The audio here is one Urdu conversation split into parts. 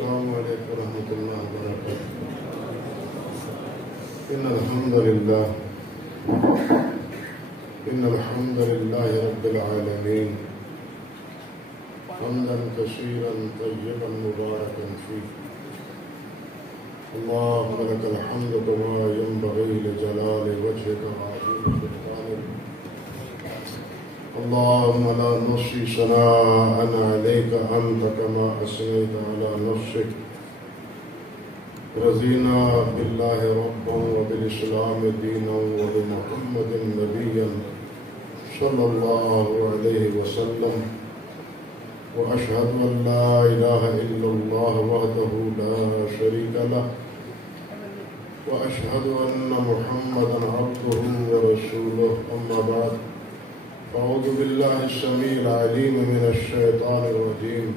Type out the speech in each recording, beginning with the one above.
السلام علیکم ورحمۃ اللہ وبرکاتہ۔ ان الحمد للہ رب العالمین حمدا کثیرا طیبا مبارکا فیہ، اللهم لك الحمد كما ينبغي لجلال وجهك وعظيم سلطانك، اللهم لا نحصي ثناء عليك أنت كما أثنيت على نفسك، رضينا بالله ربا وبالإسلام دينا وبمحمد نبيا صلى الله عليه وسلم، وأشهد أن لا إله إلا الله وحده لا شريك له، وأشهد أن محمدا عبده ورسوله، أما بعد، أعوذ بالله السميع العليم من الشيطان الرجيم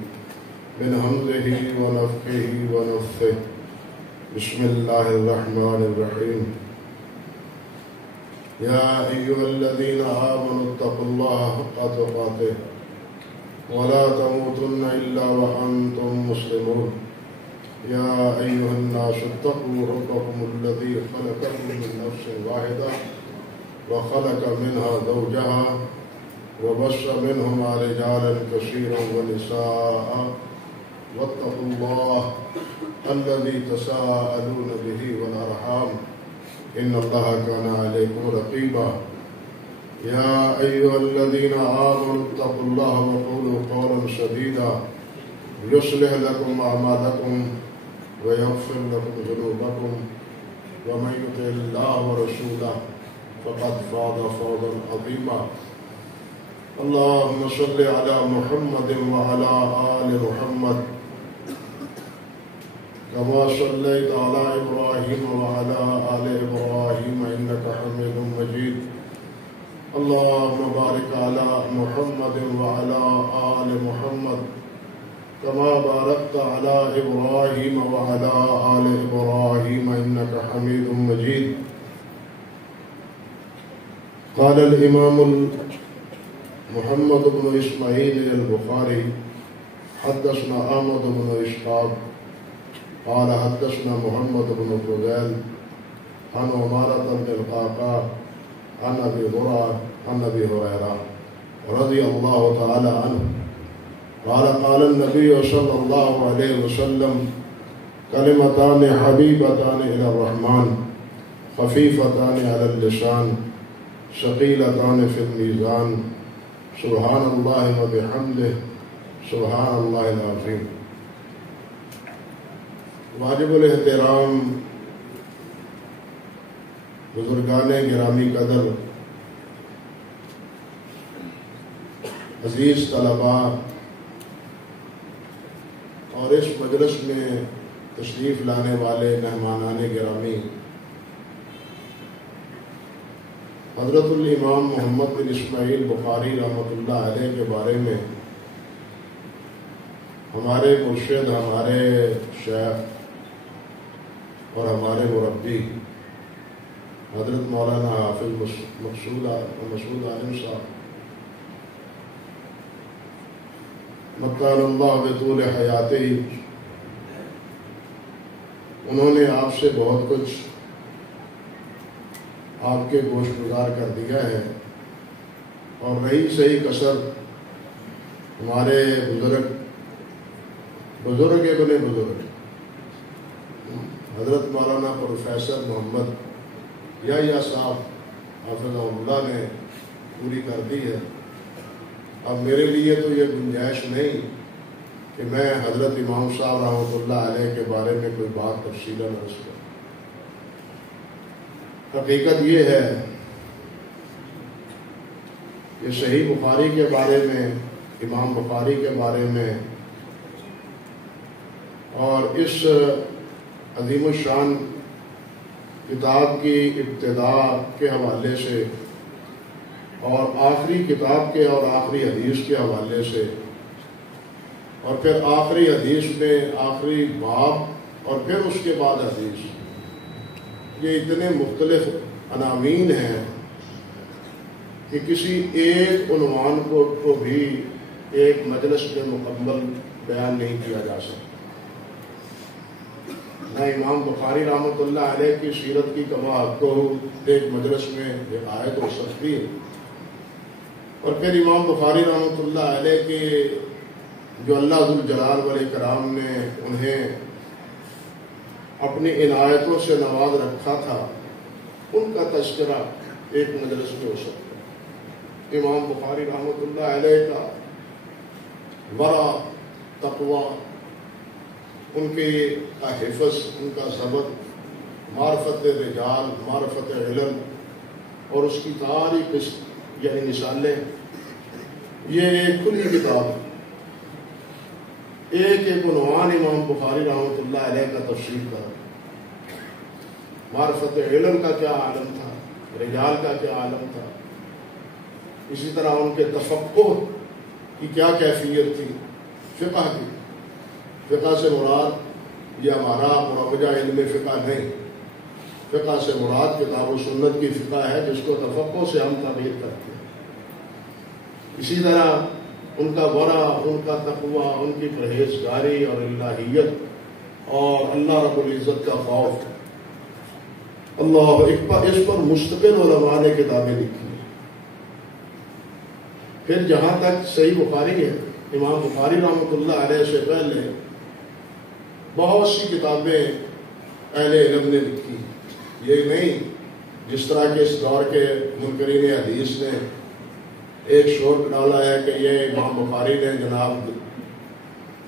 من همزه ونفخه ونفثه، بسم الله الرحمن الرحيم، يا أيها الذين آمنوا اتقوا الله حق تقاته ولا تموتن إلا وأنتم مسلمون، يا أيها الناس اتقوا ربكم الذي خلقكم من نفس واحدة وخلق منها زوجها وبث منهما رجالا كثيرا ونساء، واتقوا الله الذي تساءلون به والأرحام إن الله كان عليكم رقيبا، يا أيها الذين آمنوا اتقوا الله وقولوا قولا سديدا يصلح لكم أعمالكم ويغفر لكم ذنوبكم، ومن يطع الله ورسوله فقد فاز فوزا عظيما، اللهم صل على محمد وعلى آل محمد كما صليت على إبراهيم وعلى آل إبراهيم إنك حميد مجيد، اللهم بارك على محمد وعلى آل محمد كما باركت على إبراهيم وعلى آل إبراهيم إنك حميد مجيد۔ قال الإمام محمد بن إسماعيل البخاري حدثنا أحمد بن إسحاق قال حدثنا محمد بن فضيل عن عمارة بن القعقاع عن أبي هريرة رضي الله تعالى عنه قال قال النبي صلى الله عليه وسلم كلمتان حبيبتان إلى الرحمن خفيفتان على اللسان ثقيلتان في الميزان، سبحان الله وبحمده سبحان الله العظيم۔ واجب الاحترام بزرگان گرامی قدر، عزیز طلباء اور اس مجلس میں تشریف لانے والے مہمانان گرامی، حضرت الامام محمد بن اسماعیل بخاری رحمۃ اللہ علیہ کے بارے میں ہمارے مرشد، ہمارے شیخ اور ہمارے مربی حضرت مولانا حافظ مسعود عالم صاحب مکان اللہ بطول حیاتی، انہوں نے آپ سے بہت کچھ آپ کے گوش گزار کر دیا ہے، اور رہی صحیح کسر ہمارے بزرگ ابن بزرگ حضرت مولانا پروفیسر محمد یحییٰ صاحب حافظہ اللہ نے پوری کر دی ہے۔ اب میرے لیے تو یہ گنجائش نہیں کہ میں حضرت امام صاحب رحمۃ اللہ علیہ کے بارے میں کوئی بات تفصیلاً عرض کروں۔ حقیقت یہ ہے کہ صحیح بخاری کے بارے میں، امام بخاری کے بارے میں اور اس عظیم الشان کتاب کی ابتدا کے حوالے سے اور آخری کتاب کے اور آخری حدیث کے حوالے سے، اور پھر آخری حدیث میں آخری باب اور پھر اس کے بعد حدیث، یہ اتنے مختلف عناوین ہیں کہ کسی ایک عنوان کو بھی ایک مجلس میں مکمل بیان نہیں کیا جا سکتا۔ نہ امام بخاری رحمۃ اللہ علیہ کی سیرت کی کما حق ایک مجلس میں ایک آیت ہو سکتی ہے، اور پھر امام بخاری رحمۃ اللہ علیہ کے جو اللہ ذوالجلال والاکرام نے انہیں اپنی عنایتوں سے نواز رکھا تھا، ان کا تذکرہ ایک مجلس میں ہو سکتا ہے۔ امام بخاری رحمۃ اللہ علیہ کا ورع، تقوی، ان کے کا حفظ، ان کا ضبط، معرفت رجال، معرفت علم، اور اس کی ساری قسم یعنی مثالیں، یہ ایک کھلی کتاب ہے۔ ایک ایک عنوان امام بخاری رحمۃ اللہ علیہ کا تفصیل کا، معرفت علم کا کیا عالم تھا، رجال کا کیا عالم تھا، اسی طرح ان کے تفقہ کی کیا کیفیت تھی، فقہ کی۔ فقہ سے مراد یہ ہمارا مروجہ علم فقہ نہیں، فقہ سے مراد کتاب و سنت کی فقہ ہے جس کو تفقہ سے ہم تعبیر کرتے ہیں۔ اسی طرح ان کا ورع، ان کا تقوی، ان کی پرہیزگاری اور الہیت اور اللہ رب العزت کا خوف، اللہ اس پر مستقل علماء نے کتابیں لکھی ہیں۔ پھر جہاں تک صحیح بخاری ہے، امام بخاری رحمۃ اللہ علیہ سے پہلے بہت سی کتابیں اہل علم نے لکھی، یہ نہیں جس طرح کے اس دور کے منکرین حدیث نے ایک شور ڈالا ہے کہ یہ امام بخاری نے جناب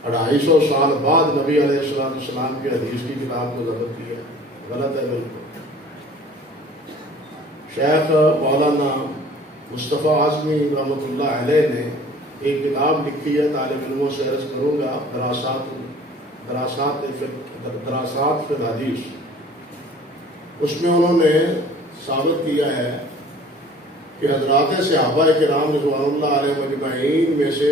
250 سال بعد نبی علیہ السلام کی حدیث کی کتاب کو ضبط کیا۔ غلط ہے بالکل۔ شیخ مولانا مصطفیٰ اعظمی رحمۃ اللہ علیہ نے ایک کتاب لکھی ہے، طالب علموں سے عرض کروں گا، دراسات فی الحدیث۔ اس میں انہوں نے ثابت کیا ہے کہ حضرات صحابہ کرام رضوان اللہ علیہ مجمعین میں سے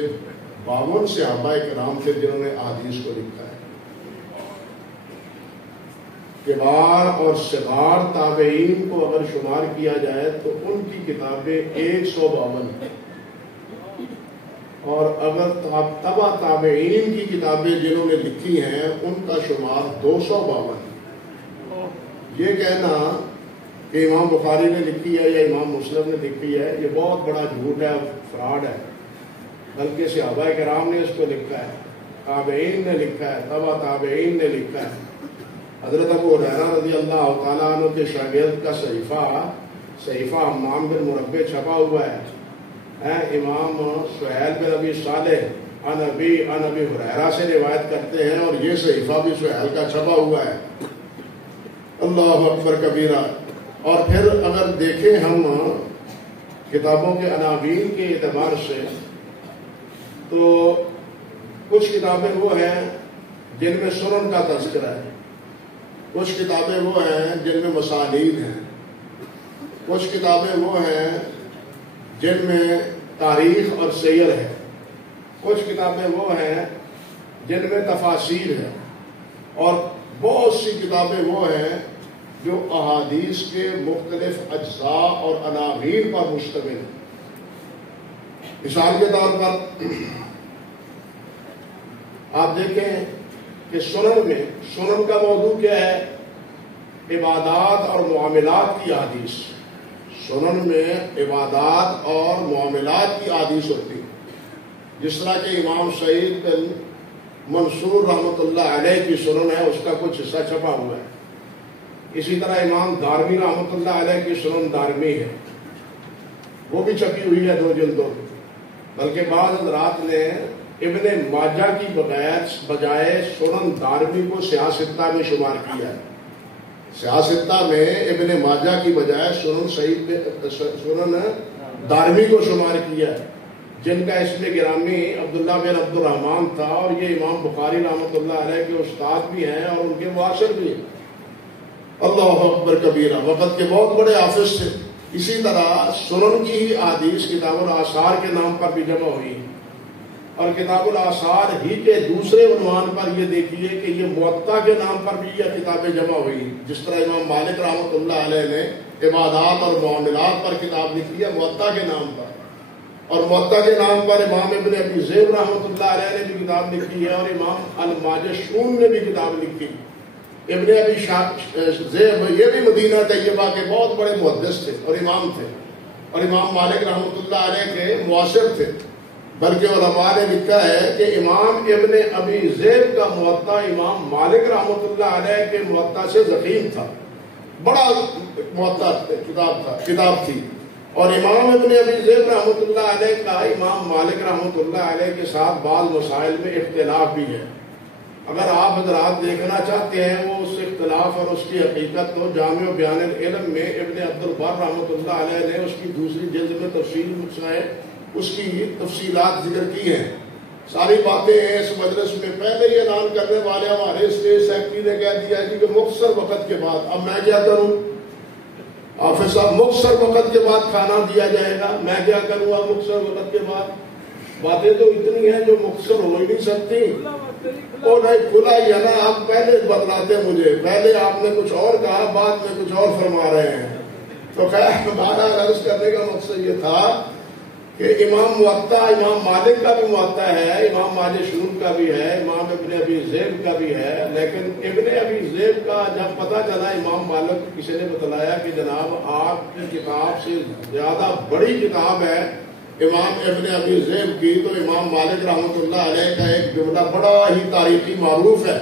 52 صحابہ کرام تھے جنہوں نے احادیث کو لکھا ہے۔ کبار اور صغار تابعین کو اگر شمار کیا جائے تو ان کی کتابیں 152 ہیں، اور اگر تبع تابعین کی کتابیں جنہوں نے لکھی ہیں ان کا شمار 252 ہے۔ یہ کہنا کہ امام بخاری نے لکھی ہے یا امام مسلم نے لکھی ہے، یہ بہت بڑا جھوٹ ہے، فراڈ ہے، بلکہ صحابہ کرام نے اس کو لکھا ہے، تابعین نے لکھا ہے، تبع تابعین نے لکھا ہے۔ حضرت ابو ہریرہ رضی اللہ تعالیٰ عنہ کے شاگرد کا صحیفہ حمام بن مربع چھپا ہوا ہے۔ امام سہیل بن ابی صالح عن ابی ہریرہ سے روایت کرتے ہیں، اور یہ صحیفہ بھی سہیل کا چھپا ہوا ہے۔ اللہ اکبر کبیرہ۔ اور پھر اگر دیکھیں ہم کتابوں کے عناوین کے اعتبار سے تو کچھ کتابیں وہ ہیں جن میں سنن کا تذکرہ ہے، کچھ کتابیں وہ ہیں جن میں مسانید ہیں، کچھ کتابیں وہ ہیں جن میں تاریخ اور سیر ہے، کچھ کتابیں وہ ہیں جن میں تفاسیر ہے، اور بہت سی کتابیں وہ ہیں جو احادیث کے مختلف اجزاء اور عناوین پر مشتمل ہیں۔ مثال کے طور پر آپ دیکھیں کہ سنن کا موضوع کیا ہے؟ عبادات اور معاملات کی احادیث۔ سنن میں عبادات اور معاملات کی احادیث ہوتی ہے، جس طرح کہ امام سعید بن منصور رحمۃ اللہ علیہ کی سنن ہے، اس کا کچھ حصہ چھپا ہوا ہے۔ اسی طرح امام دارمی رحمۃ اللہ علیہ کی سنن دارمی ہے، وہ بھی چھپی ہوئی ہے 2 جلدوں میں، بلکہ بعض حضرات نے ابن ماجہ کی بجائے سنن دارمی کو سیاستہ میں شمار کیا ہے۔ سیاستہ میں ابن ماجہ کی بجائے سنن دارمی کو شمار کیا ہے، جن کا اسم گرامی عبداللہ بن عبد الرحمن تھا، اور یہ امام بخاری رحمۃ اللہ علیہ کے استاد بھی ہیں اور ان کے معاصر بھی ہیں۔ اللہ اکبر کبیرہ، وقت کے بہت بڑے حافظ تھے۔ اسی طرح سنن کی ہی احادیث کتاب الآثار کے نام پر بھی جمع ہوئی، اور کتاب الآثار ہی کے دوسرے عنوان پر یہ دیکھیے کہ یہ موطا کے نام پر بھی یہ کتابیں جمع ہوئی، جس طرح امام مالک رحمۃ اللہ علیہ نے عبادات اور معاملات پر کتاب لکھی ہے موطا کے نام پر، اور موطا کے نام پر امام ابن ابی ذئب رحمۃ اللہ علیہ نے بھی کتاب لکھی ہے، اور امام الماجشون نے بھی کتاب لکھی۔ ابن ابی ذئب یہ بھی مدینہ طیبہ کے بہت بڑے محدث تھے اور امام تھے، اور امام مالک رحمۃ اللہ علیہ کے معاصر تھے، بلکہ علماء نے لکھا ہے کہ امام ابن ابی ذئب کا موطا امام مالک رحمۃ اللہ علیہ کے موطا سے ضخیم تھا، بڑا موطا کتاب تھی، اور امام ابن ابی ذئب رحمۃ اللہ علیہ کا امام مالک رحمۃ اللہ علیہ کے ساتھ بعض مسائل میں اختلاف بھی ہے۔ اگر آپ حضرات دیکھنا چاہتے ہیں وہ اس اختلاف اور اس کی حقیقت، تو جامع بیان العلم میں ابن عبد البر رحمۃ اللہ علیہ نے اس کی دوسری جلد میں اس کی تفصیلات ذکر کی ہیں۔ ساری باتیں ہیں اس مجلس میں پہلے ہی اعلان کرنے والے ہمارے اسٹیج سیکرٹری نے کہہ دیا کہ مختصر وقت کے بعد، اب میں کیا کروں؟ حافظ صاحب مختصر وقت کے بعد کھانا دیا جائے گا، میں کیا کروں اب مختصر وقت کے بعد؟ باتیں تو اتنی ہیں جو مختصر ہو ہی نہیں سکتی۔ اور نہیں کھلا ہی ہے نا، آپ پہلے بتلاتے مجھے، پہلے آپ نے کچھ اور کہا، بعد میں کچھ اور فرما رہے ہیں۔ تو خیر ہمارا عرض کرنے کا مقصد یہ تھا کہ امام مالک کا بھی موطا ہے، امام ماجشون کا بھی ہے، امام ابن ابی ذئب کا بھی ہے، لیکن ابن ابی ذئب کا جب پتہ چلا امام مالک کو کسی نے بتلایا کہ جناب آپ کی کتاب سے زیادہ بڑی کتاب ہے امام ابن ابی ذئب کی، تو امام مالک رحمۃ اللہ علیہ کا ایک جملہ بڑا ہی تاریخی معروف ہے،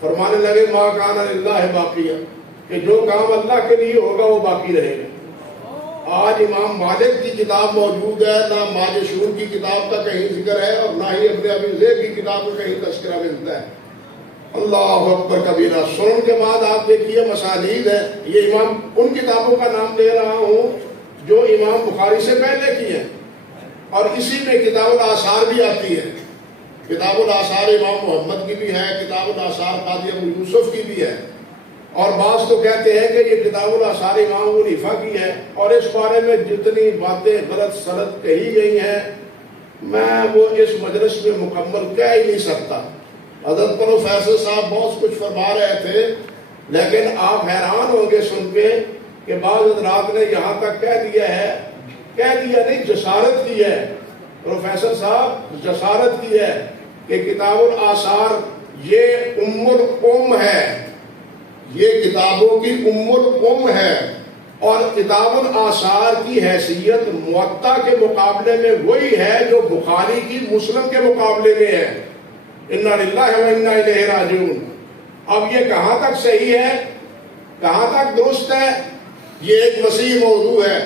فرمانے لگے ما کان للہ باقیہ، کہ جو کام اللہ کے لیے ہوگا وہ باقی رہے گا۔ آج امام مالک کی کتاب موجود ہے، نہ ماجشون کی کتاب کا کہیں ذکر ہے اور نہ ہی ابن ابی ذئب کی کتاب کا کہیں تذکرہ ملتا ہے۔ اللہ اکبر کبیرہ۔ سنن کے بعد آپ دیکھیے مسانید ہے، یہ امام ان کتابوں کا نام لے رہا ہوں جو امام بخاری سے پہلے کی ہیں، اور اسی میں کتاب الآثار بھی آتی ہے۔ کتاب الآثار امام محمد کی بھی ہے، کتاب الآثار قاضی ابو یوسف کی بھی ہے، اور بعض تو کہتے ہیں کہ یہ کتاب الآثار امام ابو حنیفہ کی ہے، اور اس بارے میں جتنی باتیں غلط سلط کہی گئی ہیں میں وہ اس مجلس میں مکمل کہہ ہی نہیں سکتا۔ حضرت پروفیسر صاحب بہت کچھ فرما رہے تھے، لیکن آپ حیران ہوں گے سن کے کہ بعض حضرات نے یہاں تک کہہ دیا نہیں، جسارت کی ہے، پروفیسر صاحب جسارت کی ہے کہ کتاب الآثار یہ ام الام ہے، یہ کتابوں کی ام الام ہے، اور کتاب الآثار کی حیثیت موطا کے مقابلے میں وہی ہے جو بخاری کی مسلم کے مقابلے میں ہے۔ انا للہ و انا الیہ راجعون۔ اب یہ کہاں تک صحیح ہے، کہاں تک درست ہے، یہ ایک وسیع موضوع ہے،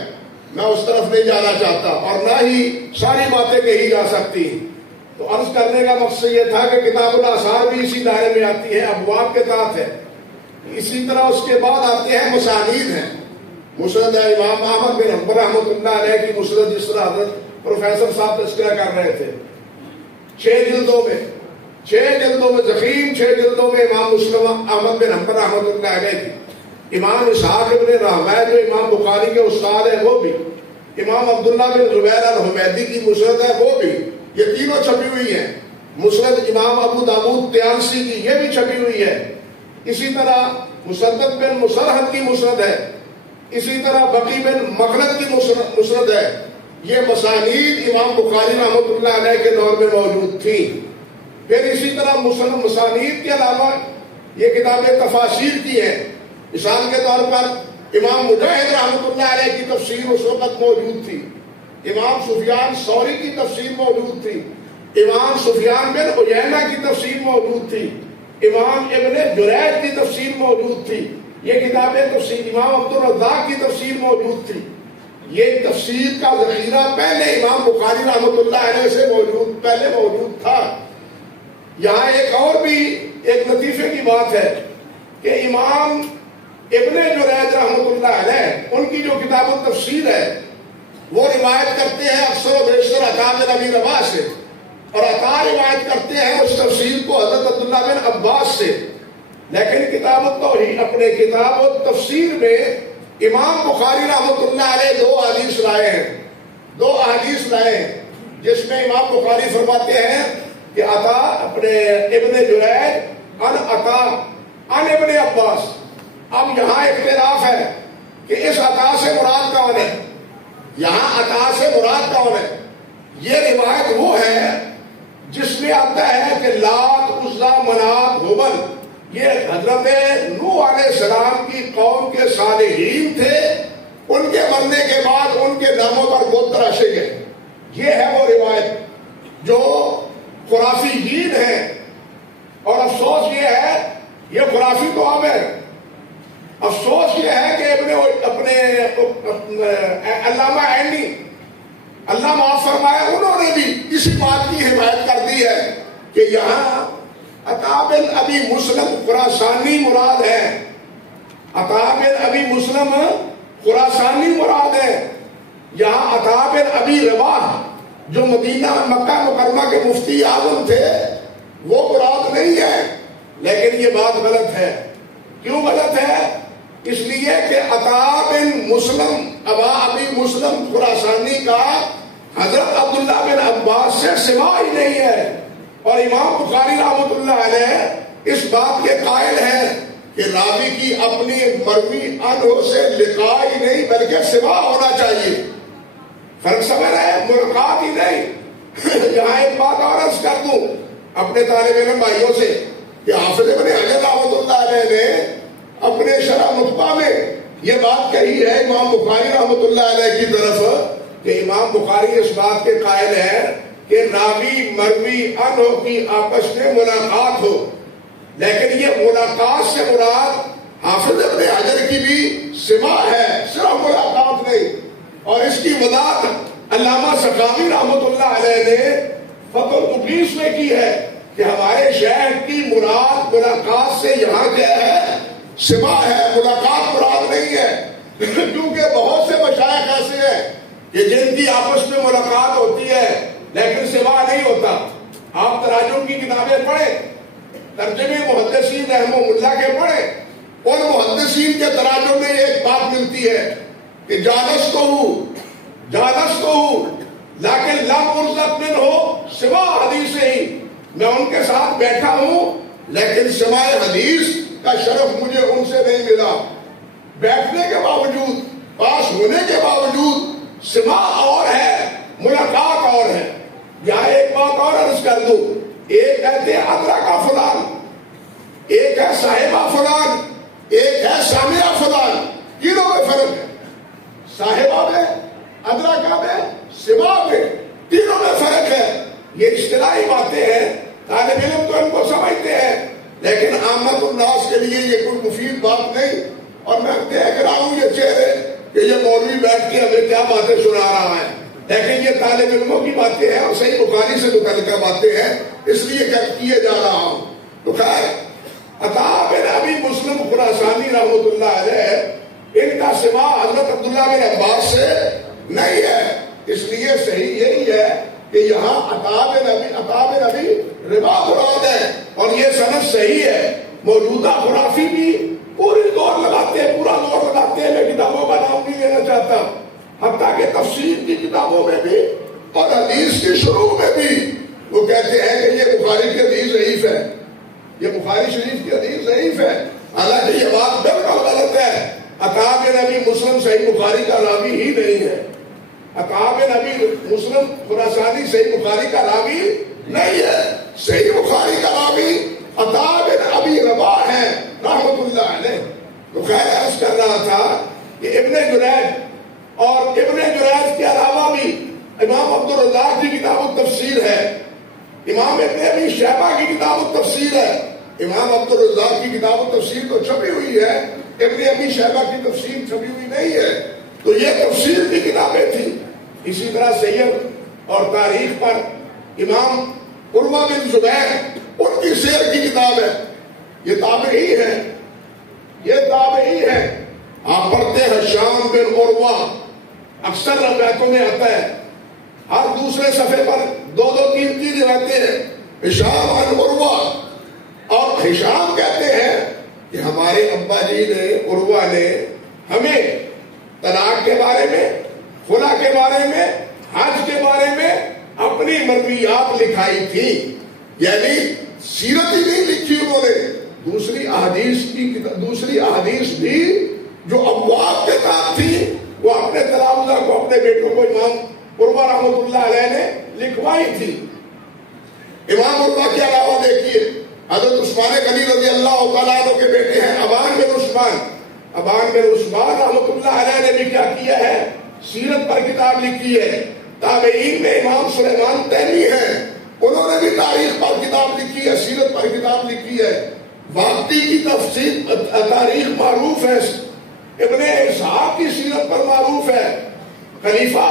میں اس طرف نہیں جانا چاہتا، اور نہ ہی ساری باتیں کہی جا سکتی۔ تو عرض کرنے کا مقصد یہ تھا کہ کتاب الآثار بھی اسی دائرے میں آتی ہے، ابواب کے تحت ہے۔ اسی طرح اس کے بعد آتے ہیں مسانید ہیں، مسند امام احمد بن حنبل رحمۃ اللہ علیہ کی مسند، جس طرح حضرت پروفیسر صاحب تذکرہ کر رہے تھے، 6 جلدوں میں ضخیم 6 جلدوں میں امام مسلم احمد بن حنبل رحمۃ اللہ علیہ کی، امام اسحاق ابن راہویہ جو امام بخاری کے استاد ہیں وہ بھی، امام عبداللہ بن زبیر الحمیدی کی مسند ہے وہ بھی، یہ تینوں چھپی ہوئی ہیں۔ مسند امام ابو داؤد طیالسی کی یہ بھی چھپی ہوئی ہے۔ اسی طرح مسدد بن مسرحد کی مسند ہے، اسی طرح بقی بن مخلد کی مسند ہے۔ یہ مسانید امام بخاری رحمۃ اللہ علیہ کے دور میں موجود تھی۔ پھر اسی طرح مسانید کے علاوہ یہ کتابیں تفاسیر کی ہیں۔ مثال کے طور پر امام مجاہد رحمۃ اللہ علیہ کی تفسیر اس وقت موجود تھی، امام سفیان ثوری کی تفسیر موجود تھی، امام سفیان بن عیینہ کی تفسیر موجود تھی، امام ابن جریج کی تفسیر موجود تھی، یہ کتابیں تفسیر، امام عبدالرزاق کی تفسیر موجود تھی۔ یہ تفسیر کا ذخیرہ پہلے امام بخاری رحمۃ اللہ علیہ سے پہلے موجود تھا۔ یہاں ایک اور بھی ایک لطیفے کی بات ہے کہ امام ابن جریج رحمۃ اللہ علیہ ان کی جو کتاب التفسیر ہے وہ روایت کرتے ہیں اکثر و بیشتر عطا بن ابی رباح سے، اور عطا روایت کرتے ہیں اس تفسیر کو حضرت عبداللہ بن عباس سے، لیکن کتاب التوحید اپنے کتاب التفسیر میں امام بخاری رحمۃ اللہ علیہ 2 احادیث لائے ہیں، جس میں امام بخاری فرماتے ہیں کہ عطا اپنے ابن جریج ان عطا ان ابن عباس۔ اب یہاں اختلاف ہے کہ اس عطا سے مراد کون ہے، یہاں عطا سے مراد کون ہے۔ یہ روایت وہ ہے جس میں آتا ہے کہ لات عزا منات ہبل یہ حضرت نوح علیہ السلام کی قوم کے صالحین تھے، ان کے مرنے کے بعد ان کے ناموں پر بت تراشے گئے. یہ ہے وہ روایت جو خرافیین ہیں. اور افسوس یہ ہے، یہ خرافی تو اب ہے، افسوس یہ ہے کہ اپنے علامہ عینی، اللہ معاف فرمائے، انہوں نے بھی اسی بات کی حمایت کر دی ہے کہ یہاں عطا بن ابی مسلم خراسانی مراد ہے. عطا بن ابی مسلم خراسانی مراد ہے. یہاں عطا بن ابی رباح جو مدینہ مکہ مکرمہ کے مفتی اعظم تھے وہ مراد نہیں ہے. لیکن یہ بات غلط ہے. کیوں غلط ہے؟ اس لیے کہ عطا بن مسلم ابا ابی مسلم خراسانی کا حضرت عبداللہ بن عباس سے سوا ہی نہیں ہے. اور امام بخاری رحمۃ اللہ علیہ اس بات کے قائل ہیں کہ راوی کی اپنی مروی عنہ سے لقاء ہی نہیں بلکہ سوا ہونا چاہیے. فرق سمجھ رہے ہیں؟ ملاقات ہی نہیں. یہاں ایک بات اور عرض کر دوں اپنے طالب علم بھائیوں سے کہ حافظ ابن حجر رحمۃ اللہ علیہ نے اپنے شرح نخبہ میں یہ بات کہی ہے امام بخاری رحمۃ اللہ علیہ کی طرف کہ امام بخاری اس بات کے قائل ہے کہ راوی مروی عنہ کی آپس میں ملاقات ہو. لیکن یہ ملاقات سے مراد حافظ ابن حجر کی بھی سماع ہے، صرف ملاقات نہیں. اور اس کی وضاحت علامہ سخاوی رحمۃ اللہ علیہ نے فتح المغیث میں کی ہے کہ ہمارے شیخ کی مراد ملاقات سے یہاں کیا ہے؟ سماع ہے، ملاقات مراد نہیں ہے. کیونکہ بہت سے مشائخ ایسے ہیں کہ جن کی آپس میں ملاقات ہوتی ہے لیکن سماع نہیں ہوتا. آپ تراجم کی کتابیں پڑھیں، ترجمے محدثین رحمہ اللہ کے پڑھیں، اور محدثین کے تراجم میں ایک بات ملتی ہے کہ جالستہ لیکن لم ارزق منہ سوا حدیث ہی، میں ان کے ساتھ بیٹھا ہوں لیکن سماع حدیث کا شرف مجھے ان سے نہیں ملا. بیٹھنے کے باوجود، پاس ہونے کے باوجود سماع اور ہے، ملاقات اور ہے. یہاں ایک بات اور عرض کر دوں، ایک کہتے ہیں ادرکہ فلان، ایک ہے صاحبہ فلان، ایک ہے سامعہ فلان. تینوں میں فرق ہے. صاحبہ میں، ادرکہ میں، سماع میں، تینوں میں فرق ہے. یہ اصطلاحی باتیں ہیں، طالب علم تو ان کو سمجھتے ہیں لیکن عامت الناس کے لیے یہ کوئی مفید بات نہیں. اور میں دیکھ رہا ہوں یہ چہرے کہ یہ مولوی بیٹھ کے ہمیں کیا باتیں سنا رہا ہے، لیکن یہ طالب علموں کی باتیں ہیں اور صحیح بخاری سے متعلقہ باتیں ہیں، اس لیے کیے جا رہا ہوں. تو خیر، عطا بن ابی مسلم خراسانی رحمۃ اللہ علیہ ان کا سماع حضرت عبداللہ بن عباس سے نہیں ہے. اس لیے صحیح یہی ہے کہ یہاں عطا بن ابی رباح مراد ہے اور یہ سند صحیح ہے. موجودہ خرافی بھی پورا دور لگاتے ہیں، میں کتابوں کا نام نہیں لینا چاہتا، حتیٰ کہ تفسیر کی کتابوں میں بھی اور حدیث کے شروع میں بھی وہ کہتے ہیں کہ یہ بخاری کی حدیث ضعیف ہے، یہ بخاری شریف کی حدیث ضعیف ہے. حالانکہ یہ بات بالکل غلط ہے. عطا بن ابی مسلم صحیح بخاری کا راوی ہی نہیں ہے. عطا بن ابی مسلم خراسانی صحیح بخاری کا راوی نہیں ہے. صحیح بخاری کا راوی عطا بن ابی رباح ہے رحمۃ اللہ علیہ. تو خیر عرض کر رہا تھا کہ ابن جریج اور ابن جریج کے علاوہ بھی امام عبدالرزاق کی کتاب التفسیر ہے، امام ابن ابی شیبہ کی کتاب التفسیر ہے. امام عبدالرزاق کی کتاب التفسیر تو چھپی ہوئی ہے، ابن ابی شیبہ کی تفسیر چھپی ہوئی نہیں ہے. تو یہ تفسیر کی کتابیں تھیں. اسی طرح سید اور تاریخ پر امام عروہ بن زبیر ان کی سیر کی کتاب ہے. یہ تابعی ہے، یہ تابعی ہے. آپ پڑھتے ہیں ہشام بن عروہ، اکثر روایتوں میں آتا ہے، ہر دوسرے صفحے پر 2-3 روایتیں ہیں ہشام عن عروہ. اور ہشام کہتے ہیں کہ ہمارے ابا جی نے، عروہ نے ہمیں طلاق کے بارے میں، خلا کے بارے میں، حج کے بارے میں اپنی مرویات لکھائی تھی. یعنی سیرت ہی نہیں لکھی انہوں نے، دوسری احادیث بھی جو ابواب کے تحت تھی وہ اپنے تلامذہ کو، اپنے بیٹوں کو امام عروہ رحمۃ اللہ علیہ نے لکھوائی تھی. امام عروہ کے علاوہ دیکھیے حضرت عثمان غنی رضی اللہ تعالیٰ عنہ کے بیٹے ہیں ابان بن عثمان. ابان بن عثمان رحمۃ اللہ علیہ نے بھی کیا کیا ہے؟ سیرت پر کتاب لکھی ہے. تابعین میں امام سلیمان تیمی ہیں، انہوں نے بھی تاریخ پر کتاب لکھی ہے، سیرت پر کتاب لکھی ہے. واقعی کی تفسیر تاریخ معروف ہے، ابن اسحاق کی سیرت پر معروف ہے. خلیفہ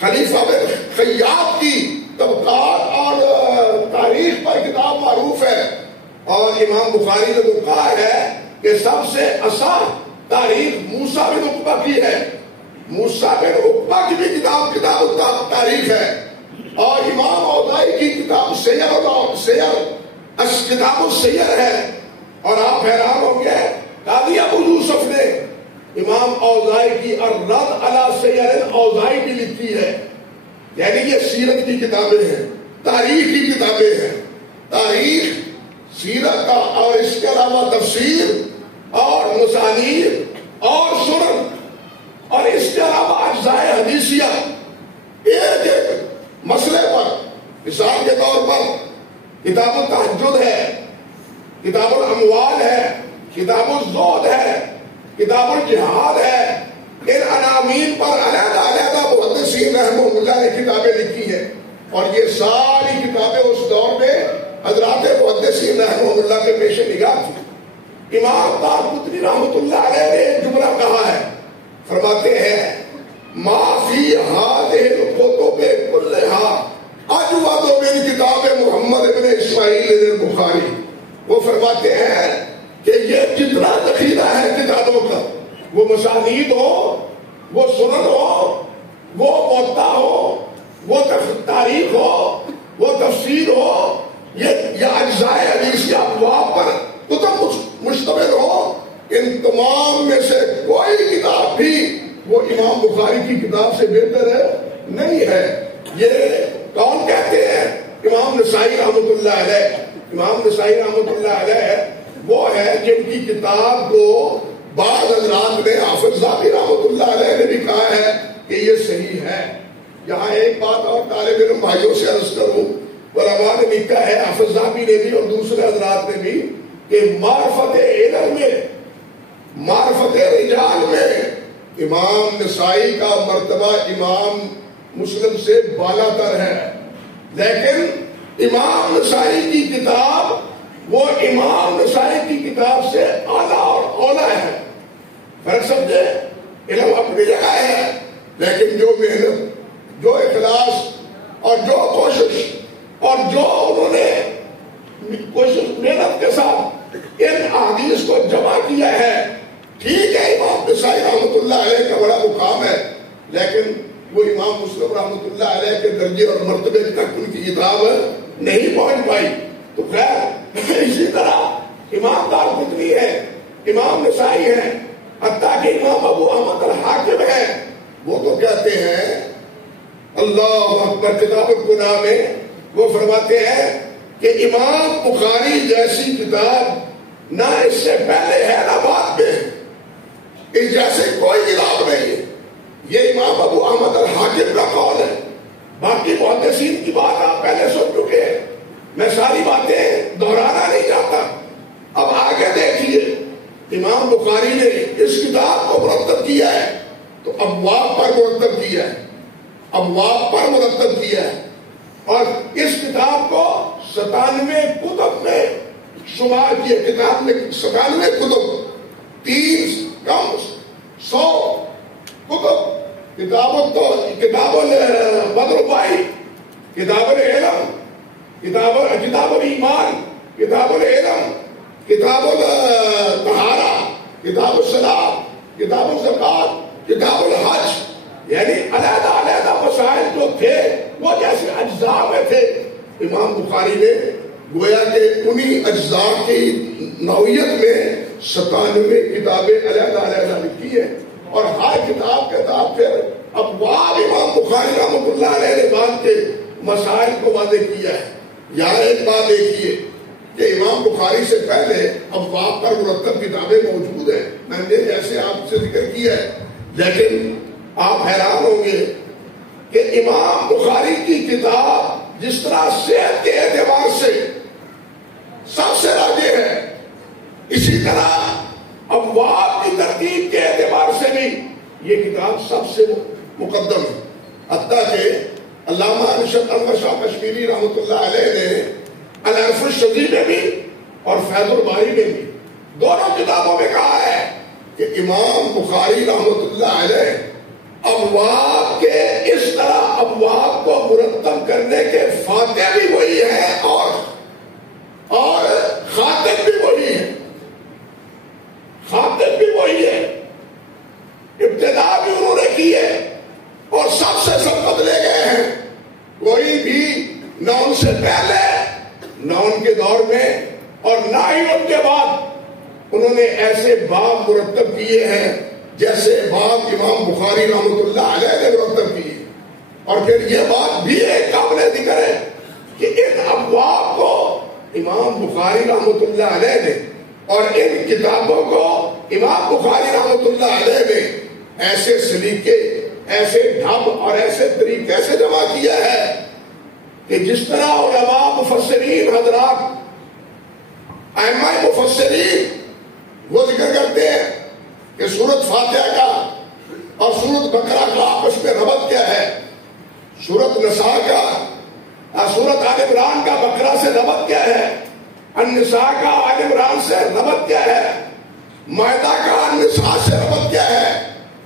بن خیاط کی طبقات اور تاریخ پر کتاب معروف ہے. اور امام بخاری نے تو کہا ہے کہ سب سے اصح تاریخ موسیٰ بن عقبہ کی ہے. موسیٰ بن عقبہ کی بھی کتاب تاریخ ہے. اور امام اوزاعی کی کتاب کتاب السیر ہے. اور آپ حیران ہوں گے قاضی ابو یوسف نے امام اوزاعی کی الرد علی سیر اوزاعی بھی لکھی ہے. یعنی یہ سیرت کی کتابیں ہیں، تاریخ کی کتابیں ہیں. تاریخ سیرت کا اور اس کے علاوہ تفسیر اور مسانید اور سنن اور اس کے علاوہ اجزاء حدیثیہ ایک ایک مسئلے پر، مثال کے طور پر کتاب التہجد ہے، کتاب الاموال ہے، کتاب الزہد ہے، کتاب الجہاد ہے. ان عناوین پر علیحدہ علیحدہ محدثین رحمہ اللہ نے کتابیں لکھی ہیں. اور یہ ساری کتابیں اس دور میں حضرات محدثین رحمہ اللہ کے پیش نگاہ تھی. امام دارقطنی رحمۃ اللہ علیہ نے ایک جملہ کہا ہے، فرماتے ہیں ما فی ہذہ الکتب کلھا اجود من کتاب محمد بن اسماعیل البخاری. وہ فرماتے ہیں کہ یہ جتنا ذخیرہ ہے کتابوں کا، وہ مسانید ہو، وہ سنن ہو، وہ موطا ہو، وہ تاریخ ہو، وہ تفسیر ہو، یہ اجزاء حدیث یا ابواب پر کتب مشتمل ہو، ان تمام میں سے کوئی کتاب بھی وہ امام بخاری کی کتاب سے بہتر ہے نہیں ہے. یہ کون کہتے ہیں؟ امام نسائی رحمۃ اللہ علیہ. امام نسائی رحمۃ اللہ علیہ وہ ہے جن کی کتاب کو بعض حضرات نے، حافظ ذاتی رحمۃ اللہ علیہ نے بھی کہا ہے کہ یہ صحیح ہے. یہاں ایک بات اور طالب علم بھائیوں سے عرض کروں، علماء نے لکھا ہے، حافظ ذاتی نے بھی اور دوسرے حضرات نے بھی، کہ معرفت علم میں، معرفت رجال میں امام نسائی کا مرتبہ امام مسلم سے بالا تر ہے. لیکن امام نسائی کی کتاب وہ امام نسائی کی کتاب سے اعلیٰ اور اولیٰ ہے. فرق سمجھے؟ علم اپنی جگہ ہے، لیکن جو محنت، جو اخلاص اور جو کوشش اور جو انہوں نے کوشش محنت کے ساتھ ان احادیث کو جمع کیا ہے، ٹھیک ہے امام نسائی رحمۃ اللہ علیہ کا بڑا مقام ہے، لیکن وہ امام مسلم رحمۃ اللہ علیہ کے درجے اور مرتبے تک ان کی کتاب نہیں پہنچ پائی. تو خیر اسی طرح امام دارقطنی ہے، امام نسائی ہے، حتیٰ کہ امام ابو احمد الحاکم ہے. وہ تو کہتے ہیں اللہ اکبر، کتاب الکنا میں وہ فرماتے ہیں کہ امام بخاری جیسی کتاب نہ اس سے پہلے ہے نہ بعد میں، اس جیسے کوئی کتاب نہیں ہے. یہ امام ابو احمد الحاکم کا قول ہے. باقی محدثین کی بات آپ پہلے سن چکے ہیں، میں ساری باتیں دہرانا نہیں چاہتا. اب آگے دیکھیے، امام بخاری نے اس کتاب کو مرتب کیا ہے تو ابواب پر مرتب کیا ہے، ابواب پر مرتب کیا ہے. اور اس کتاب کو 97 کتب میں شمار کیا. کتاب میں 97 کتب، 30 کم 100 کتب. کتاب البدر بائی، کتاب العلم، کتاب الایمان، کتاب العلم، کتاب الطہارہ، کتاب الصلاۃ، کتاب الزکات، کتاب الحج. یعنی علیحدہ علیحدہ مسائل جو تھے وہ جیسے اجزاء میں تھے. امام بخاری نے گویا کہ انہی اجزاء کی نوعیت میں 97 کتابیں علیحدہ علیحدہ لکھی ہیں. اور ہر کتاب کے ساتھ پھر ابواب امام بخاری رحمۃ اللہ علیہ نے باندھ کے مسائل کو واضح کیا ہے. یہاں ایک بات دیکھیے کہ امام بخاری سے پہلے ابواب پر مرتب کتابیں موجود ہیں، میں نے جیسے آپ سے ذکر کیا ہے. لیکن آپ حیران ہوں گے کہ امام بخاری کی کتاب جس طرح صحت کے اعتبار سے سب سے راجح ہے. اسی طرح ابواب کی ترتیب کے اعتبار سے بھی یہ کتاب سب سے مقدم ہے. حتیٰ کہ علامہ ارشد انور شاہ کشمیری رحمۃ اللہ علیہ نے العرف الشدید میں بھی اور فیض الباری میں بھی دونوں کتابوں میں کہا ہے کہ امام بخاری رحمۃ اللہ علیہ ابواب کے اس طرح ابواب کو مرتب کرنے کے فاتح بھی وہی ہیں اور خاتم بھی وہی ہے. خاتم بھی وہی ہے. ابتدا بھی انہوں نے کی ہے اور سب سے سبقت لے گئے ہیں. کوئی بھی نہ ان سے پہلے نہ ان کے دور میں اور نہ ہی ان کے بعد انہوں نے ایسے باب مرتب کیے ہیں جیسے باب امام بخاری رحمۃ اللہ علیہ نے مرتب کیے. اور پھر یہ بات بھی ایک قابل ذکر ہے کہ ان ابواب کو امام بخاری رحمۃ اللہ علیہ نے اور ان کتابوں کو امام بخاری رحمۃ اللہ علیہ نے ایسے سلیقے ایسے ڈھب اور ایسے طریقے سے جمع کیا ہے کہ جس طرح علماء مفسرین حضرات ائمہ مفسرین وہ ذکر کرتے ہیں کہ سورت فاتحہ کا اور سورت بقرہ کا آپس میں ربط کیا ہے. سورت نساء کا سورت آل عمران کا بقرہ سے ربط کیا ہے. النساء کا آل عمران سے ربط کیا ہے. مائدہ کا النساء سے ربط کیا ہے.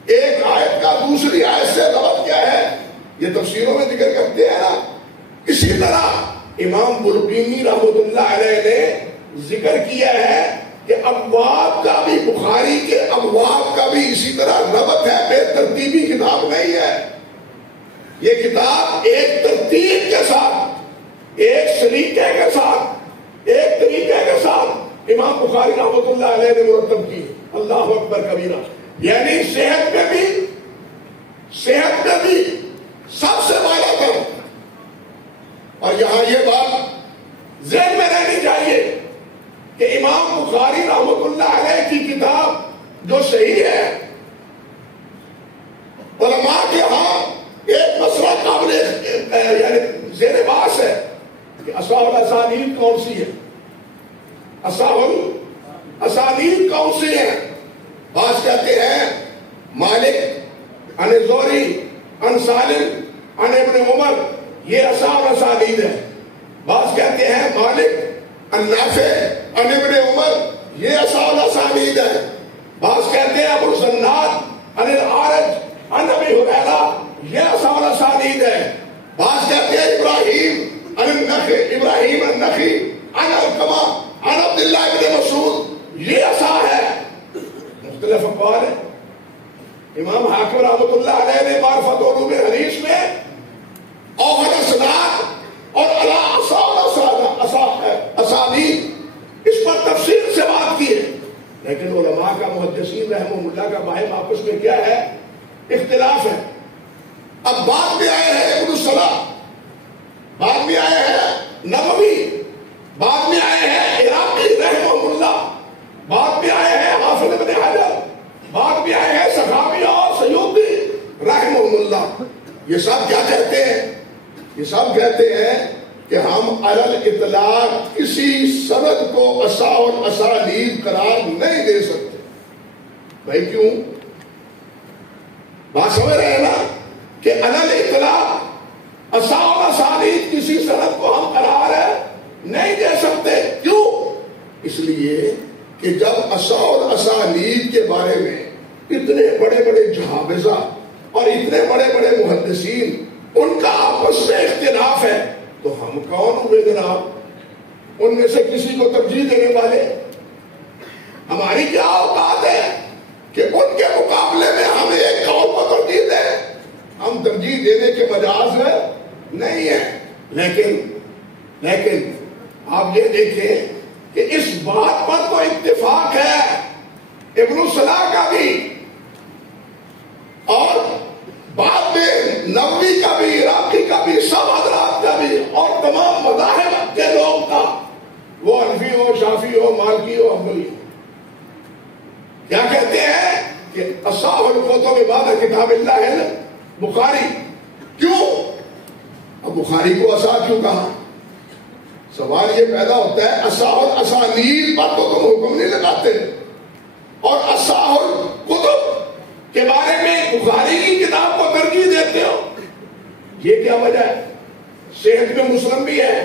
ایک آیت کا دوسری آیت سے ربط کیا ہے. یہ تفسیروں میں ذکر کرتے ہیں نا. اسی طرح امام بلقینی رحمۃ اللہ علیہ نے ذکر کیا ہے کہ ابواب کا بھی بخاری کے ابواب کا بھی اسی طرح ربط ہے. بے ترتیبی کتاب نہیں ہے. یہ کتاب ایک ترتیب کے ساتھ ایک سلیقے کے ساتھ ایک طریقے کے ساتھ امام بخاری رحمۃ اللہ علیہ نے مرتب کی. اللہ اکبر کبیرہ. یعنی صحت میں بھی سب سے بالا تر. اور یہاں یہ بات ذہن میں رہنی چاہیے کہ امام بخاری رحمۃ اللہ علیہ کی کتاب جو صحیح ہے علماء کے ہاں ایک مسئلہ قابل یعنی زیر بحث ہے کہ اصحاب الاسانید کون سی ہے. اصحاب الاسانید کون سی ہیں. بعض کہتے ہیں مالک عن زہری عن سالم عن ابن عمر یہ اصحاب الاسانید ہے. بعض کہتے ہیں مالک عن نافع عن ابن عمر یہ اصحاب الاسانید ہے. بعض کہتے ہیں ابو الزناد عن العارج عن ابی ہریرہ یہ اصحاب الاسانید ہے. بعض کہتے ہیں ابراہیم النخعی عن علقمہ عن عبداللہ ابن مسعود یہ اصحاب ہے. مختلف اقوال ہیں. امام حاکم رحمۃ اللہ علیہ نے معرفت علوم حدیث میں اوہد اسناد اور اسانید اس پر تفصیل سے بات کی ہے. لیکن علماء کا محدثین رحمہ اللہ کا باہم آپس میں کیا ہے اختلاف ہے. اب بعد میں آئے ہیں ابن الصلاح, بعد میں آئے ہیں نووی, بعد میں آئے ہیں عراقی رحمہ اللہ, بعد میں آئے ہیں حافظ ابن حجر, بعد میں آئے ہیں سخاوی اور سیوطی رحمہ اللہ. یہ سب کیا کہتے ہیں؟ یہ سب کہتے ہیں کہ ہم علی الاطلاق کسی سند کو اصح اور اسانید قرار نہیں دے سکتے. بھائی کیوں؟ بات سمجھ رہے ہیں نا کہ علی الاطلاق اصح اور اسانید کسی سند کو ہم قرار نہیں دے سکتے. کیوں؟ اس لیے کہ جب اصح اور اسانید کے بارے میں اتنے بڑے بڑے جہابذہ اور اتنے بڑے بڑے محدثین ان کا آپس میں اختلاف ہے تو ہم کون ہوئے جناب ان میں سے کسی کو ترجیح دینے والے؟ ہماری کیا اوقات ہے کہ ان کے مقابلے میں ہم ایک قول کو ترجیح دیں؟ ہم ترجیح دینے کے مجاز نہیں ہیں. لیکن آپ یہ دیکھیں کہ اس بات پر تو اتفاق ہے ابن الصلاح کا بھی اور بعد میں نووی کا بھی, عراقی کا بھی, سب حضرات کا بھی اور تمام مذاہب کے لوگ کا, وہ حنفی ہو, شافعی ہو, مالکی ہو, حنبلی ہو, کیا کہتے ہیں کہ اصح الکتب بعد کتاب اللہ ہے بخاری. کیوں؟ اب بخاری کو اصح کیوں کہا؟ سوال یہ پیدا ہوتا ہے اصح الاسانید پر تو تم حکم نہیں لگاتے اور اصح الکتب کے بارے میں بخاری کی کتاب کو ترجیح دیتے ہو. یہ کیا وجہ ہے؟ صحت میں مسلم بھی ہے،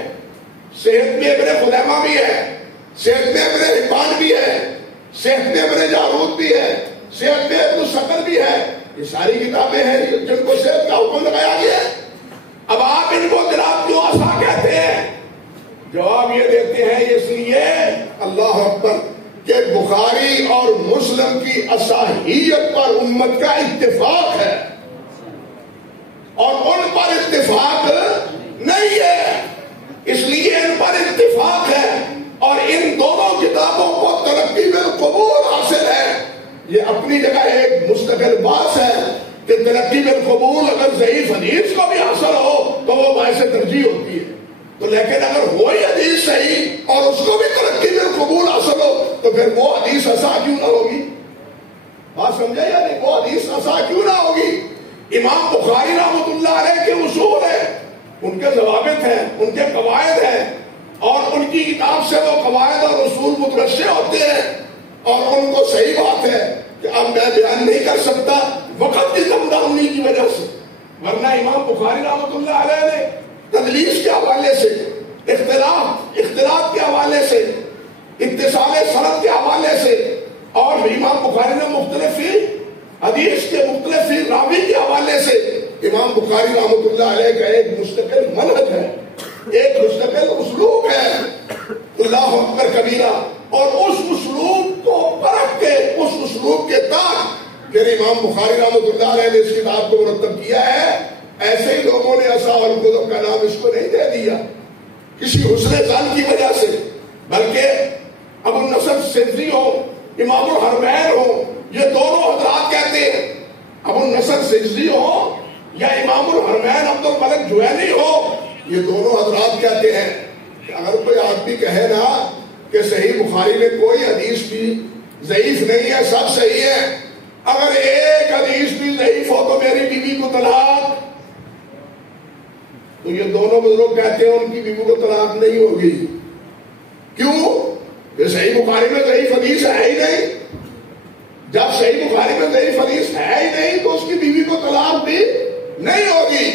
صحت میں ابن خزیمہ بھی ہے، صحت میں ابن حبان بھی ہے، صحت میں ابن جارود بھی ہے، صحت میں ابن الثقل بھی ہے. یہ ساری کتابیں ہیں جن کو صحت کا حکم لگایا گیا ہے. اب آپ ان کو جناب کیوں اصح کہتے ہیں؟ جواب یہ دیتے ہیں اس لیے اللہ اکبر کہ بخاری اور مسلم کی اصحیت پر امت کا اتفاق ہے اور ان پر اتفاق نہیں ہے، اس لیے ان پر اتفاق ہے اور ان دونوں کتابوں کو تلقی بالقبول حاصل ہے. یہ اپنی جگہ ایک مستقل بات ہے کہ تلقی بالقبول اگر ضعیف حدیث کو بھی حاصل ہو تو وہ باعث ترجیح ہوتی ہے، تو لیکن اگر وہی حدیث صحیح اور اس کو بھی تلقی بالقبول حاصل ہو تو پھر وہ حدیث اصح کیوں نہ ہوگی؟ بات سمجھے یا نہیں؟ وہ حدیث اصح کیوں نہ ہوگی؟ امام بخاری رحمۃ اللہ علیہ کے اصول ہیں، ان کے ضوابط ہیں، ان کے قواعد ہیں اور ان کی کتاب سے وہ قواعد اور اصول مترشح ہوتے ہیں اور ان کو صحیح بات ہے کہ اب میں بیان نہیں کر سکتا وقت کی کم دامنی کی وجہ سے، ورنہ امام بخاری رحمۃ اللہ علیہ نے تدلیس کے حوالے سے، اختلاط کے حوالے سے، اتصال سند کے حوالے سے اور امام بخاری نے مختلف حدیث کے مختلف راوی کے حوالے سے امام بخاری رحمۃ اللہ علیہ کا ایک مستقل منہج ہے، ایک مستقل اسلوب ہے. اللہ اکبر کبیرہ. اور اس اسلوب کو پرکھ کے اس اسلوب کے تحت پھر امام بخاری رحمۃ اللہ علیہ نے اس کتاب کو مرتب کیا ہے. ایسے ہی لوگوں نے اصح الکتب کا نام اس کو نہیں دے دیا کسی حسن ظن کی وجہ سے، بلکہ ابو النصر سندھی ہو، امام الحرمین ہو، یہ دونوں حضرات کہتے ہیں، ابو النصر سندھی ہو یا امام الحرمین عبد الملک جوینی ہو، یہ دونوں حضرات کہتے ہیں کہ اگر کوئی آدمی کہے نا کہ صحیح بخاری میں کوئی حدیث بھی ضعیف نہیں ہے، سب صحیح ہے، اگر ایک حدیث بھی ضعیف ہو تو میری بیوی کو طلاق، تو یہ دونوں بزرگ کہتے ہیں ان کی بیوی کو طلاق نہیں ہوگی. کیوں؟ یہ صحیح بخاری میں ضعیف حدیث ہے ہی نہیں. جب صحیح بخاری میں ضعیف حدیث ہے ہی نہیں تو اس کی بیوی کو طلاق بھی نہیں ہوگی.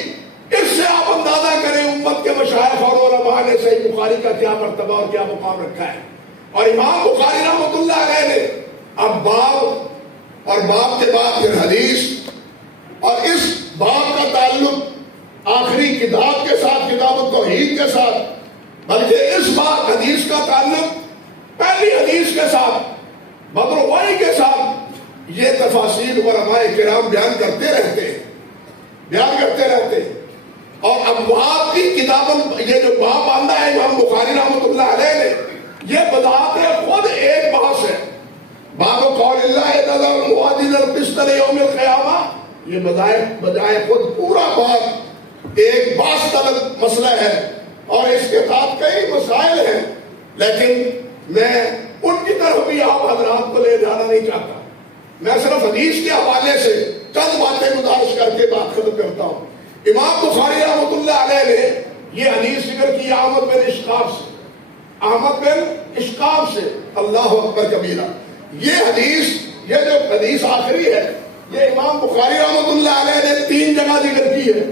اس سے آپ اندازہ کریں امت کے مشائخ اور علماء نے صحیح بخاری کا کیا مرتبہ اور کیا مقام رکھا ہے. اور امام بخاری رحمۃ اللہ علیہ نے اب باب اور باب کے بعد پھر حدیث، اور اس باب کا تعلق آخری کتاب کے ساتھ، کتاب التوحید کے ساتھ، بلکہ اس باب حدیث کا تعلق پہلی حدیث کے ساتھ، بدر وحی کے ساتھ. یہ تفاصیل علماء کرام بیان کرتے رہتے ہیں. اور ابواب کی کتاب، یہ جو باب باندھا ہے امام بخاری رحمۃ اللہ علیہ نے، یہ بذات خود ایک بحث ہے. باب قول اللہ تعالی الموازین القسط یوم القیامہ، یہ بجائے خود پورا باب ایک بحث طلب مسئلہ ہے اور اس کے ساتھ کئی مسائل ہیں، لیکن میں ان کی طرف بھی آپ حضرات کو لے جانا نہیں چاہتا. میں صرف حدیث کے حوالے سے چند باتیں گزارش کر کے بات ختم کرتا ہوں. امام بخاری رحمۃ اللہ علیہ نے یہ حدیث ذکر کی احمد بن اشقاق سے. اللہ اکبر کبیرہ. یہ جو حدیث آخری ہے یہ امام بخاری رحمۃ اللہ علیہ نے 3 جگہ ذکر کی ہے،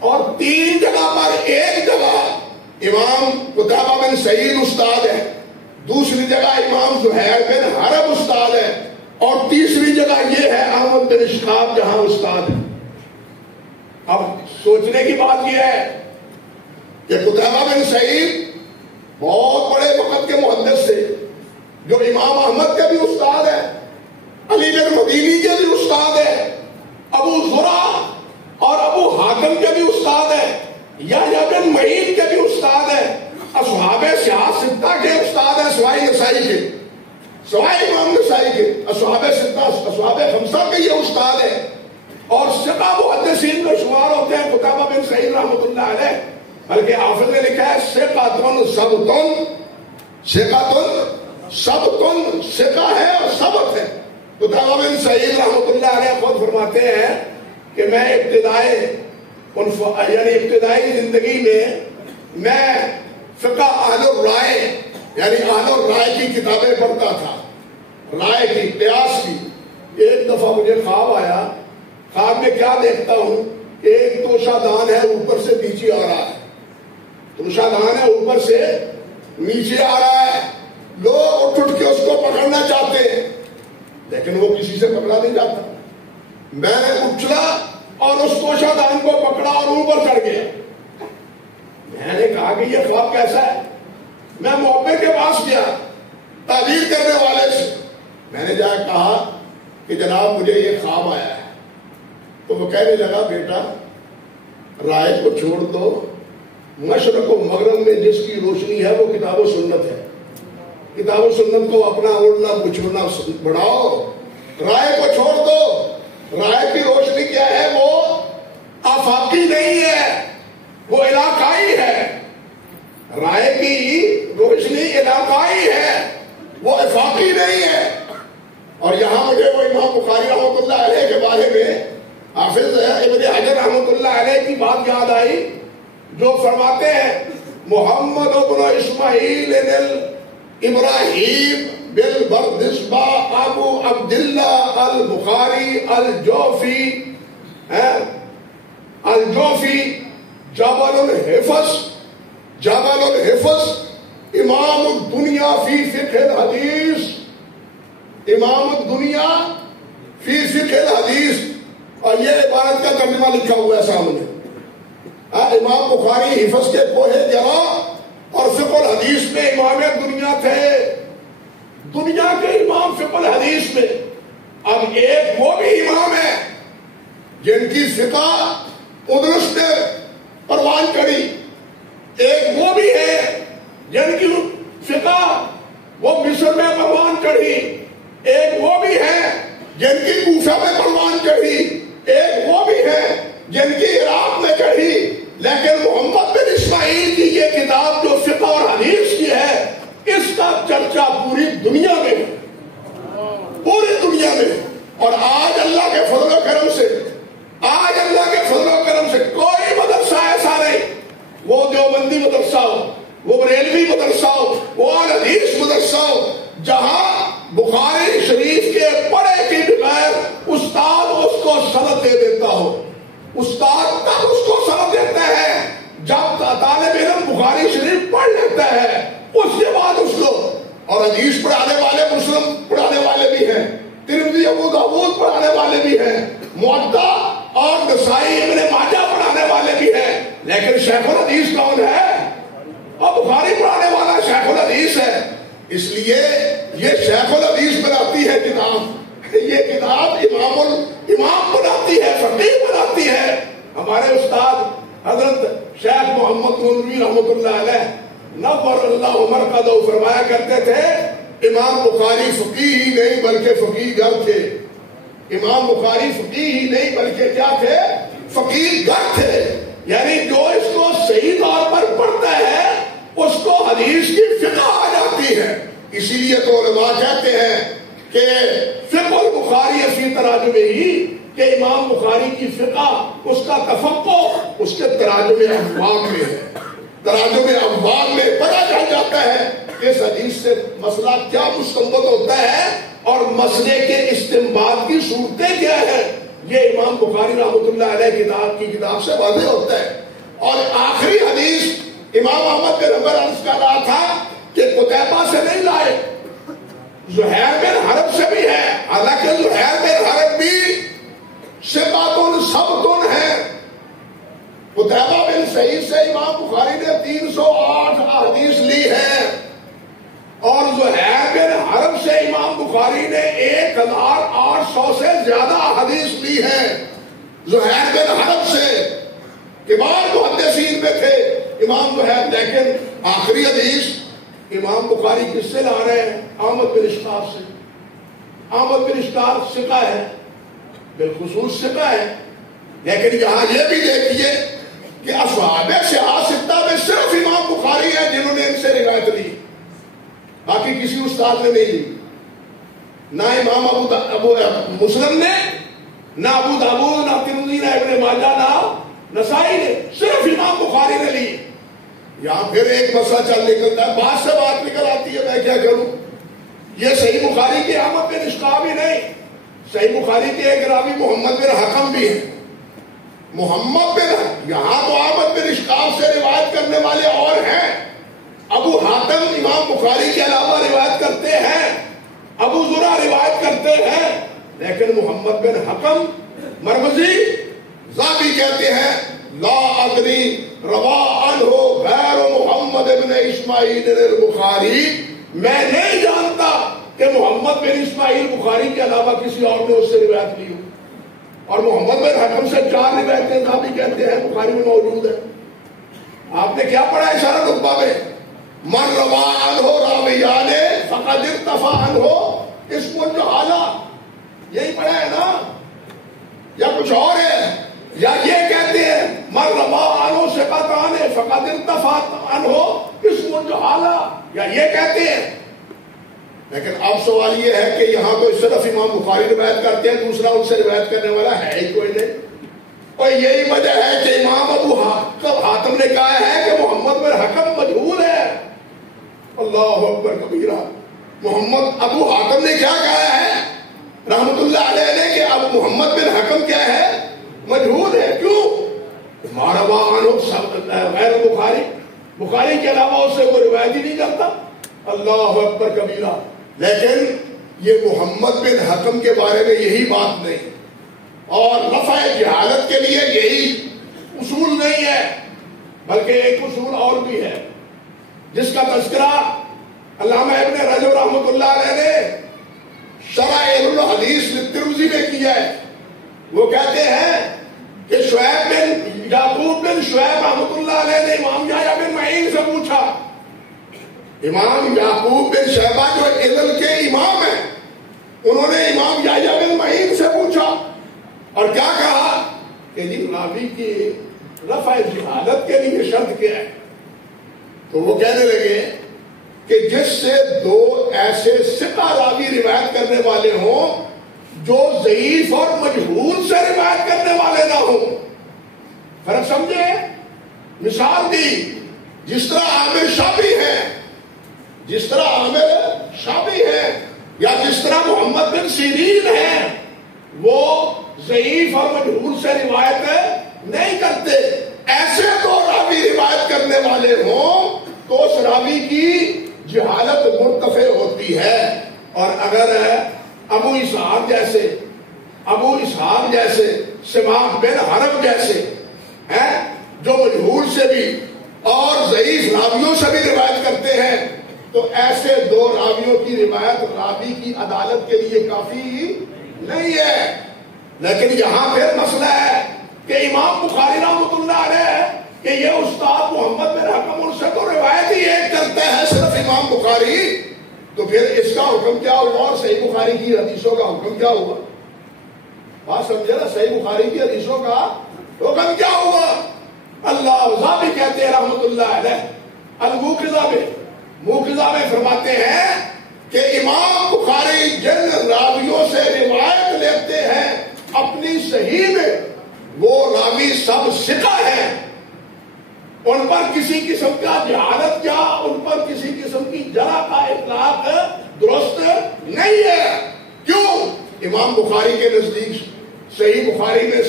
اور 3 جگہ پر ایک جگہ امام قتیبہ بن سعید استاد ہے، دوسری جگہ امام زہیر بن حرب استاد ہے، اور تیسری جگہ یہ ہے احمد بن اشقاق جہاں استاد ہے. اب سوچنے کی بات یہ ہے کہ قتیبہ بن سعید بہت بڑے وقت کے محدث تھے جو امام احمد کے بھی استاد ہے، علی بن مدینی کے بھی استاد ہے، ابو زرع اور ابو حاتم کے بھی استاد ہے، یحییٰ بن معین کے بھی استاد ہے، اصحاب سیاہ ستہ کے استاد ہیں سوائے نسائی کے، سوائے امام نسائی کے اصحاب ستہ، اصحاب خمسہ کے یہ استاد ہیں، اور ثقہ محدثین میں شمار ہوتے ہیں قتیبہ بن سعید رحمۃ اللہ علیہ. بلکہ حافظ نے لکھا ہے ثقۃ ثبت، ثقہ ہے اور ثبت ہے. قتیبہ بن سعید رحمۃ اللہ علیہ خود فرماتے ہیں کہ میں ابتدائی زندگی میں فقہ اہل الرائے یعنی اہل الرائے کی کتابیں پڑھتا تھا، رائے کی، قیاس کی. ایک دفعہ مجھے خواب آیا، خواب میں کیا دیکھتا ہوں، ایک توشہ دان ہے اوپر سے نیچے آ رہا ہے، توشہ دان ہے اوپر سے نیچے آ رہا ہے، لوگ اٹھ کے اس کو پکڑنا چاہتے ہیں لیکن وہ کسی سے پکڑا نہیں جاتا. میں نے اچھلا اور اس توشہ دان کو پکڑا اور اوپر چڑھ گیا. میں نے کہا کہ یہ خواب کیسا ہے. میں محبے کے پاس گیا تعبیر کرنے والے سے، میں نے جا کہا کہ جناب مجھے یہ خواب آیا ہے. تو وہ کہنے لگا بیٹا رائے کو چھوڑ دو، مشرق و مغرب میں جس کی روشنی ہے وہ کتاب و سنت ہے، کتاب و سنت کو اپنا اڑنا بچھوڑنا بڑھاؤ، رائے کو چھوڑ دو. رائے کی روشنی کیا ہے، وہ آفاقی نہیں ہے، وہ علاقائی ہے. رائے کی روشنی علاقائی ہے، وہ افاقی نہیں ہے. اور یہاں مجھے وہ امام بخاری رحمۃ اللہ علیہ کے بارے میں حافظ ابن حجر رحمۃ اللہ علیہ کی بات یاد آئی جو فرماتے ہیں محمد ابن اسماعیل ابراہیم بالبردسبہ ابو عبداللہ البخاری الجوفی جبل الحفظ امام الدنیا فی فقہ الحدیث، امام الدنیا فی فقہ الحدیث. اور یہ عبارت کا ترجمہ لکھا ہوا ہے سامنے. امام بخاری حفظ کے کوہ جرا اور فقہ الحدیث میں امام دنیا تھے، دنیا کے امام فقہ الحدیث میں. اب ایک وہ بھی امام ہے جن کی فقہ اندلس نے پروان چڑھی، ایک وہ بھی ہے جن کی فقہ وہ مصر میں پروان چڑھی، ایک وہ بھی ہے جن کی کوفہ میں پروان چڑھی، ایک وہ بھی ہے جن کی عراق میں چڑھی. لیکن محمد بن اسماعیل کی یہ کتاب جو فقہ اور حدیث کی ہے، اس کا چرچا پوری دنیا میں، پوری دنیا میں. اور آج اللہ کے فضل و کرم سے، آج اللہ کے فضل و کرم سے کوئی مدرسہ ایسا نہیں، وہ دیوبندی مدرسہ ہو، وہ بریلوی مدرسہ ہو، وہ حدیث مدرسہ ہو، جہاں بخاری شریف کے پڑھے کے بغیر استاد اس کو سند دے دیتا ہو. استاد تب اس کو سند دیتا ہے جب طالب علم بخاری شریف پڑھ لیتا ہے، اس کے بعد اس کو. اور حدیث پڑھانے والے مسلم پڑھانے والے بھی ہیں، ترمذی ابو داؤد پڑھانے والے بھی ہیں، موطا اور نسائی ابن ماجہ پڑھانے والے بھی ہیں. لیکن شیخ الحدیث کون ہے؟ اور بخاری پڑھانے والا شیخ الحدیث ہے. اس لیے یہ شیخ الحدیث بناتی ہے کتاب، یہ کتاب امام بناتی ہے، فقیہ بناتی ہے. ہمارے استاد حضرت شیخ محمد نورمی رحمۃ اللہ علیہ نور اللہ عمر کا دو فرمایا کرتے تھے امام بخاری فقیہ ہی نہیں بلکہ فقیہ گر تھے. امام بخاری فقیہ ہی نہیں بلکہ کیا تھے؟ فقیہ گر تھے. یعنی جو اس کو صحیح طور پر پڑھتا ہے اس کو حدیث کی فقہ آ جاتی ہے. اسی لیے تو علماء کہتے ہیں کہ فقہ البخاری فی تراجمہ ہی، کہ امام بخاری کی فقہ، اس کا تفقہ اس کے تراجم ابواب میں ہے. تراجم ابواب میں پتہ چل جاتا ہے کہ اس حدیث سے مسئلہ کیا مستنبط ہوتا ہے اور مسئلے کے استنباط کی صورتیں کیا ہے. یہ امام بخاری رحمۃ اللہ علیہ کتاب سے واضح ہوتا ہے. اور آخری حدیث امام احمد بن حنبل عرض کر رہا تھا کہ قتیبہ سے نہیں لائے، زہیر بن حرب سے بھی ہے. حالانکہ زہیر بن حرب بھی ثقۃ ثبت ہے. قتیبہ بن سعید سے امام بخاری نے 308 احادیث لی ہے، اور زہیر بن حرب سے امام بخاری نے 1800 سے زیادہ احادیث لی ہے. زہیر بن حرب سے کبار محدثین میں تھے امام زہیر. لیکن آخری حدیث امام بخاری کس سے لا رہے ہیں؟ احمد بن اشتار سے. احمد بن اشتار ثقہ ہے، بالخصوص ثقہ ہے. لیکن یہاں یہ بھی دیکھیے کہ اصحاب صحاح ستہ میں صرف امام بخاری ہیں جنہوں نے ان سے روایت لی، باقی کسی استاد نے نہیں لی. نہ امام ابو مسلم نے، نہ ابو داؤد، نہ ترمذی، نہ ابن ماجہ، نہ نسائی نے، صرف امام بخاری نے لی. یہاں پھر ایک مسئلہ چل نکلتا ہے، بات سے بات نکل آتی ہے، میں کیا کروں؟ یہ صحیح بخاری کی احمد بن اشقاق ہی نہیں، صحیح بخاری کے ایک راوی محمد بن حکم بھی ہیں۔ محمد بن، یہاں تو احمد بن اشقاق سے روایت کرنے والے اور ہیں، ابو حاتم امام بخاری کے علاوہ روایت کرتے ہیں، ابو زرع روایت کرتے ہیں، لیکن محمد بن حکم مرمزی ذابی کہتے ہیں لا ادری روا عنہ غیر محمد بن اسماعیل البخاری، میں نہیں جانتا کہ محمد بن اسماعیل بخاری کے علاوہ کسی اور نے اس سے روایت لی ہو۔ اور محمد بن حکم سے 4 روایتیں ذابی کہتے ہیں بخاری میں موجود ہے۔ آپ نے کیا پڑھا ہے اشارہ نقبہ میں؟ من روا عنہ راویان فقد ارتفع عنہ اسم الجہالہ، یہی پڑھا ہے نا؟ یا کچھ اور ہے؟ یا یہ کہتے ہیں من روا عنہ ثقتان فقد ارتفع عنہ اسم الجہالہ، یا یہ کہتے ہیں؟ لیکن اب سوال یہ ہے کہ یہاں تو صرف امام بخاری روایت کرتے ہیں، دوسرا ان سے روایت کرنے والا ہے ہی کوئی نہیں، اور یہی وجہ ہے کہ امام ابو حاتم نے کہا ہے کہ محمد بن حکم مجہول ہے۔ اللہ اکبر کبیرہ، محمد ابو حاتم نے کیا کہا ہے رحمت اللہ علیہ نے کہ اب محمد بن حکم کیا ہے؟ مجہول ہے۔ کیوں؟ غیر بخاری، بخاری کے علاوہ اس سے کوئی روایت ہی نہیں کرتا۔ اللہ اکبر کبیرہ، لیکن یہ محمد بن حکم کے بارے میں یہی بات نہیں، اور رفع جہالت کے لیے یہی اصول نہیں ہے، بلکہ ایک اصول اور بھی ہے جس کا تذکرہ علامہ ابن رجب رحمۃ اللہ علیہ نے شرح الحدیث للترمذی میں کیا ہے۔ وہ کہتے ہیں کہ شعیب بن یعقوب بن شعیب رحمۃ اللہ علیہ نے امام یحییٰ بن معین سے پوچھا، امام یعقوب بن شیبہ جو علم کے امام ہیں، انہوں نے امام یحییٰ بن معین سے پوچھا اور کیا کہا کہ جی راوی کی رفع جہالت کے لیے شرط کیا ہے؟ تو وہ کہنے لگے کہ جس سے 2 ایسے ثقہ راوی روایت کرنے والے ہوں جو ضعیف اور مجہول سے روایت کرنے والے نہ ہوں۔ فرق سمجھے؟ مثال دی، جس طرح عامر شابی ہے، جس طرح عامر شابی ہے، یا جس طرح محمد بن سیرین ہے، وہ ضعیف اور مجہول سے روایت نہیں کرتے، ایسے 2 راوی روایت کرنے والے ہوں تو اس راوی کی جہالت مرتفع ہوتی ہے۔ اور اگر ابو اسحاق جیسے سماک بن حرب جیسے ہیں جو مجہول سے بھی اور ضعیف راویوں سے بھی روایت کرتے ہیں، تو ایسے 2 راویوں کی روایت راوی کی عدالت کے لیے کافی نہیں ہے۔ لیکن یہاں پھر مسئلہ ہے کہ امام بخاری رحمۃ اللہ علیہ کہ یہ استاد محمد بن حکم ان سے تو روایت ہی ایک کرتا ہے صرف امام بخاری، تو پھر اس کا حکم کیا ہوگا اور صحیح بخاری کی حدیثوں کا حکم کیا ہوگا؟ بات سمجھے نا؟ صحیح بخاری کی حدیثوں کا حکم کیا ہوگا؟ اللہ ذابی کہتے ہیں رحمۃ اللہ علیہ الموقظہ میں فرماتے ہیں کہ امام بخاری جن راویوں سے روایت لیتے ہیں اپنی صحیح میں، وہ راوی سب ثقہ ہیں، ان پر کسی قسم کا جہالت یا ان پر کسی قسم کی جرح کا اطلاق درست نہیں ہے۔ کیوں؟ امام بخاری کے نزدیک صحیح بخاری میں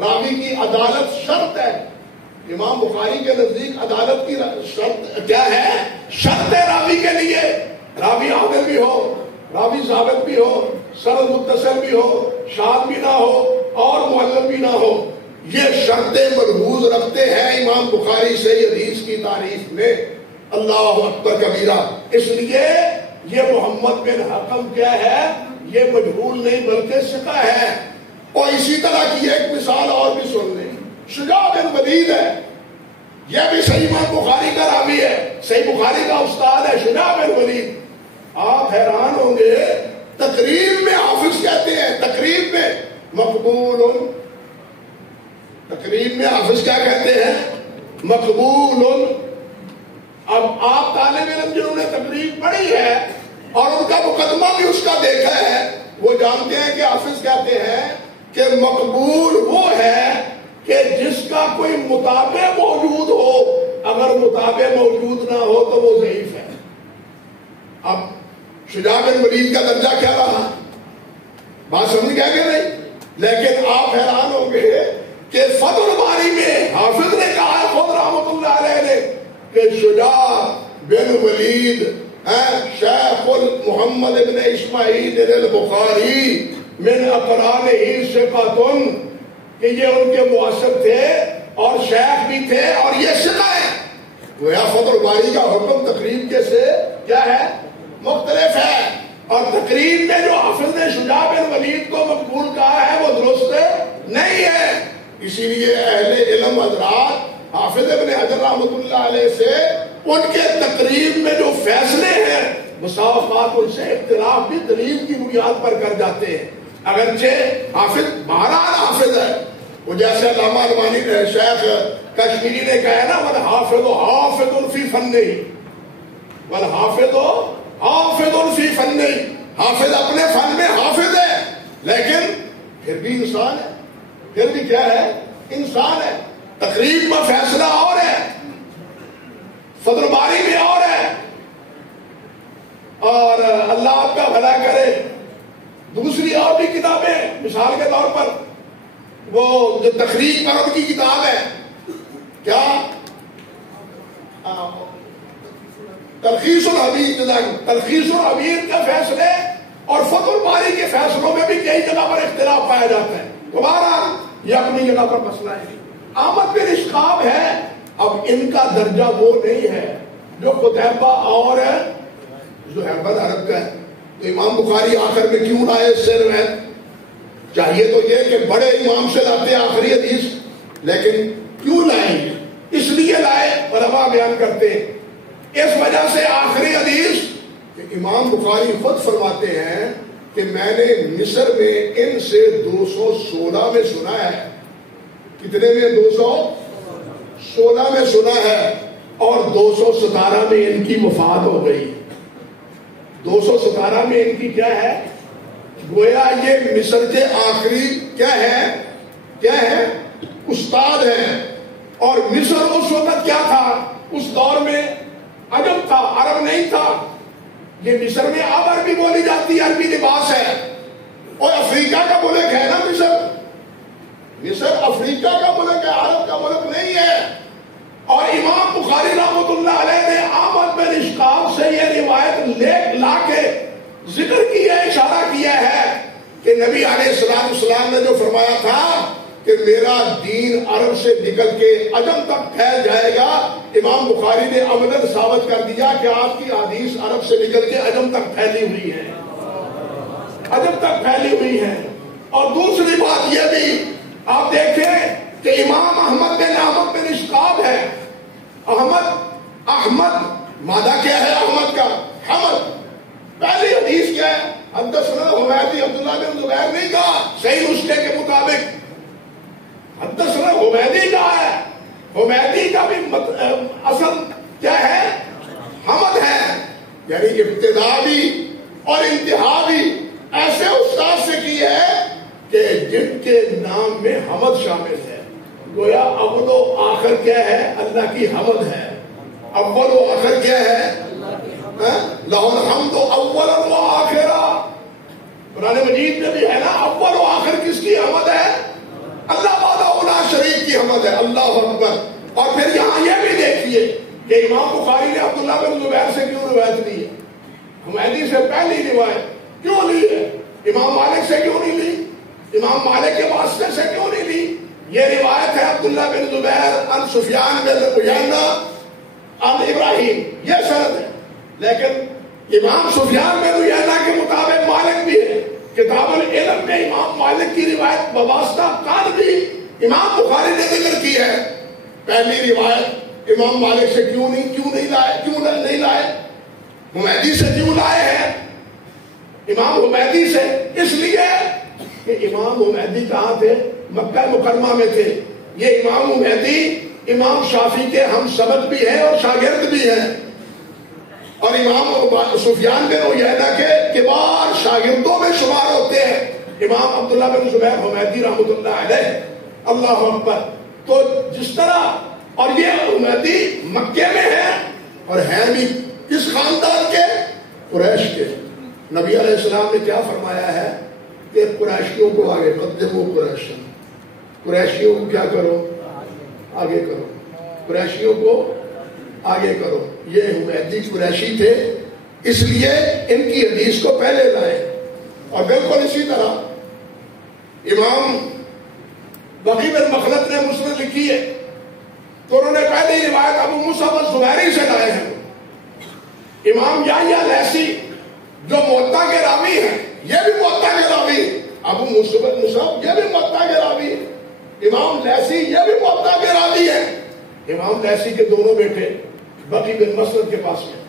راوی کی عدالت شرط ہے۔ امام بخاری کے نزدیک عدالت کی شرط کیا ہے؟ شرط ہے راوی کے لیے، راوی عادل بھی ہو، راوی ثابت بھی ہو، سند متصل بھی ہو، شاذ بھی نہ ہو اور معلل بھی نہ ہو۔ یہ شرطیں ملحوظ رکھتے ہیں امام بخاری سے حدیث کی تعریف میں۔ اللہ اکبر کبیرہ، اس لیے یہ محمد بن حکم کیا ہے؟ یہ مجہول نہیں بلکہ ثقہ ہے۔ اور اسی طرح کی ایک مثال اور بھی سن لیں، شجاع بن ولید ہے، یہ بھی صحیح امام بخاری کا راوی ہے، صحیح بخاری کا استاد ہے شجاع بن ولید۔ آپ حیران ہوں گے، تقریب میں حافظ کہتے ہیں، تقریب میں مقبول، تقریب میں حافظ کیا کہتے ہیں؟ مقبول۔ اب آپ طالب علم جنہوں نے تقریب پڑھی ہے اور ان کا مقدمہ بھی اس کا دیکھا ہے، وہ جانتے ہیں کہ حافظ کہتے ہیں کہ مقبول وہ ہے کہ جس کا کوئی مطابع موجود ہو، اگر مطابع موجود نہ ہو تو وہ ضعیف ہے. اب شجاع بن ولید کا درجہ کیا رہا؟ بات سمجھ گیا کہ نہیں؟ لیکن آپ حیران ہوں گے کہ فتح الباری میں حافظ نے کہا ہے خود رحمۃ اللہ علیہ نے کہ شجاع بن ولید شیخ محمد ابن اسماعیل البخاری من اقرانہ ثقۃ، کہ یہ ان کے معاصر تھے اور شیخ بھی تھے اور یہ ثقہ ہے. گویا فتح الباری کا حکم تقریب کے سے کیا ہے؟ مختلف ہے. اور تقریب میں جو حافظ نے شجاع بن ولید کو مقبول کہا ہے وہ درست نہیں ہے. اسی لیے اہل علم حضرات حافظ ابن حجر رحمۃ اللہ علیہ سے ان کے تقریب میں جو فیصلے ہیں مساوات ان سے اختلاف بھی دلیل کی بنیاد پر کر جاتے ہیں. اگرچہ حافظ بہرحال حافظ ہے، وہ جیسے علامہ المانی شیخ کشمیری نے کہا ہے نا والحافظ حافظ فی فنہ، والحافظ حافظ فی فنہ، حافظ اپنے فن میں حافظ ہے لیکن پھر بھی انسان ہے، پھر بھی کیا ہے؟ انسان ہے. تقریب میں فیصلہ اور ہے، فتح الباری میں اور ہے. اور اللہ آپ کا بھلا کرے دوسری اور بھی کتابیں، مثال کے طور پر وہ جو تخریج پر ان کی کتاب ہے کیا تلخیص الحبیر، تلخیص الحبیر کے فیصلے اور فتح الباری کے فیصلوں میں بھی کئی جگہ پر اختلاف پایا جاتا ہے. دوبارہ یہ اپنی جگہ پر مسئلہ ہے. احمد بن اشقاب ہے، اب ان کا درجہ وہ نہیں ہے جو قتیبہ اور زہیر بن حرب کا ہے. تو امام بخاری آخر میں کیوں لائے اس سے روایت؟ چاہیے تو یہ کہ بڑے امام سے لاتے آخری حدیث، لیکن کیوں لائیں گے؟ اس لیے لائے، علماء بیان کرتے ہیں اس وجہ سے آخری حدیث کہ امام بخاری خود فرماتے ہیں کہ میں نے مصر میں ان سے 216 میں سنا ہے. کتنے میں؟ 216 میں سنا ہے اور 217 میں ان کی وفات ہو گئی. 217 میں ان کی کیا ہے؟ گویا یہ مصر کے آخری کیا ہے؟ استاد ہے. اور مصر اس وقت کیا تھا؟ اس دور میں عجم تھا، عرب نہیں تھا. یہ مصر میں اب عربی بولی جاتی ہے، عربی لباس ہے. اور افریقہ کا ملک ہے نا مصر افریقہ کا ملک ہے، عرب کا ملک نہیں ہے. اور امام بخاری رحمۃ اللہ علیہ نے احمد بن اشقاب سے یہ روایت لا کے ذکر کیا، اشارہ کیا ہے کہ نبی علیہ السلام نے جو فرمایا تھا کہ میرا دین عرب سے نکل کے عجم تک پھیل جائے گا، امام بخاری نے عملاً ثابت کر دیا کہ آپ کی حدیث عرب سے نکل کے عجم تک پھیلی ہوئی ہے، عجم تک پھیلی ہوئی ہے. اور دوسری بات یہ بھی آپ دیکھیں کہ امام احمد بن اشقاب ہے. احمد مادہ کیا ہے احمد کا؟ حمد. پہلی حدیث کیا ہے؟ حدثنا حمیدی عبداللہ بن زبیر نہیں کہا، صحیح نسخے کے مطابق حدثنا حمیدی کا ہے. حمیدی کا بھی اصل کیا ہے؟ حمد ہے. یعنی ابتدا بھی اور انتہا بھی ایسے استاد سے کی ہے کہ جن کے نام میں حمد شامل ہے. گویا اول و آخر کیا ہے؟ اللہ کی حمد ہے. اول و آخر کیا ہے؟ لہ الحمد اولا و آخرا. قرآن مجید میں بھی ہے نا، اول و آخر کس کی حمد ہے؟ اللہ وحدہ لا شریک کی حمد ہے. اللہ اکبر. اور پھر یہاں یہ بھی دیکھیے کہ امام بخاری نے عبداللہ بن زبیر سے کیوں روایت لی ہے؟ حمیدی سے پہلی روایت کیوں لی ہے؟ امام مالک سے کیوں نہیں لی؟ امام مالک کے واسطے سے کیوں نہیں لی؟ یہ روایت ہے عبداللہ بن زبیر عن سفیان بن عیینہ عن ابراہیم، یہ سند ہے. لیکن امام سفیان بن عیینہ کے مطابق مالک بھی ہے. کتاب العلم میں امام مالک کی روایت بواسطہ قال بھی امام بخاری نے ذکر کی ہے. پہلی روایت امام مالک سے کیوں نہیں لائے؟ حمیدی سے کیوں لائے ہیں؟ امام حمیدی سے اس لیے کہ امام حمیدی کہاں تھے؟ مکہ مکرمہ میں تھے. یہ امام حمیدی امام شافعی کے ہم سبق بھی ہیں اور شاگرد بھی ہیں، اور امام سفیان بن عیینہ کے کبار شاگردوں میں شمار ہوتے ہیں امام عبداللہ بن زبیر حمیدی رحمۃ اللہ علیہ. اللہ اکبر. تو جس طرح اور یہ حمیدی مکے میں ہے اور ہے بھی کس خاندان کے؟ قریش کے. نبی علیہ السلام نے کیا فرمایا ہے کہ قریشیوں کو آگے قدمو قریشن، قریشیوں کو کیا کرو؟ آگے کرو، قریشیوں کو آگے کرو. یہ حمیدی قریشی تھے اس لیے ان کی حدیث کو پہلے لائے. اور بالکل اسی طرح امام بقی بن مخلد نے مسند لکھی ہے تو انہوں نے پہلی روایت ابو مصعب الزبیری سے لائے ہیں. امام یحییٰ لیثی جو موطا کے راوی ہیں یہ بھی موطا کے راوی ہیں. ابو مصعب یہ بھی موطا کے راوی ہیں. امام لیثی یہ بھی موطا کے راوی ہیں. امام لیثی کے دونوں بیٹے بقی بن مخلد کے پاس میں،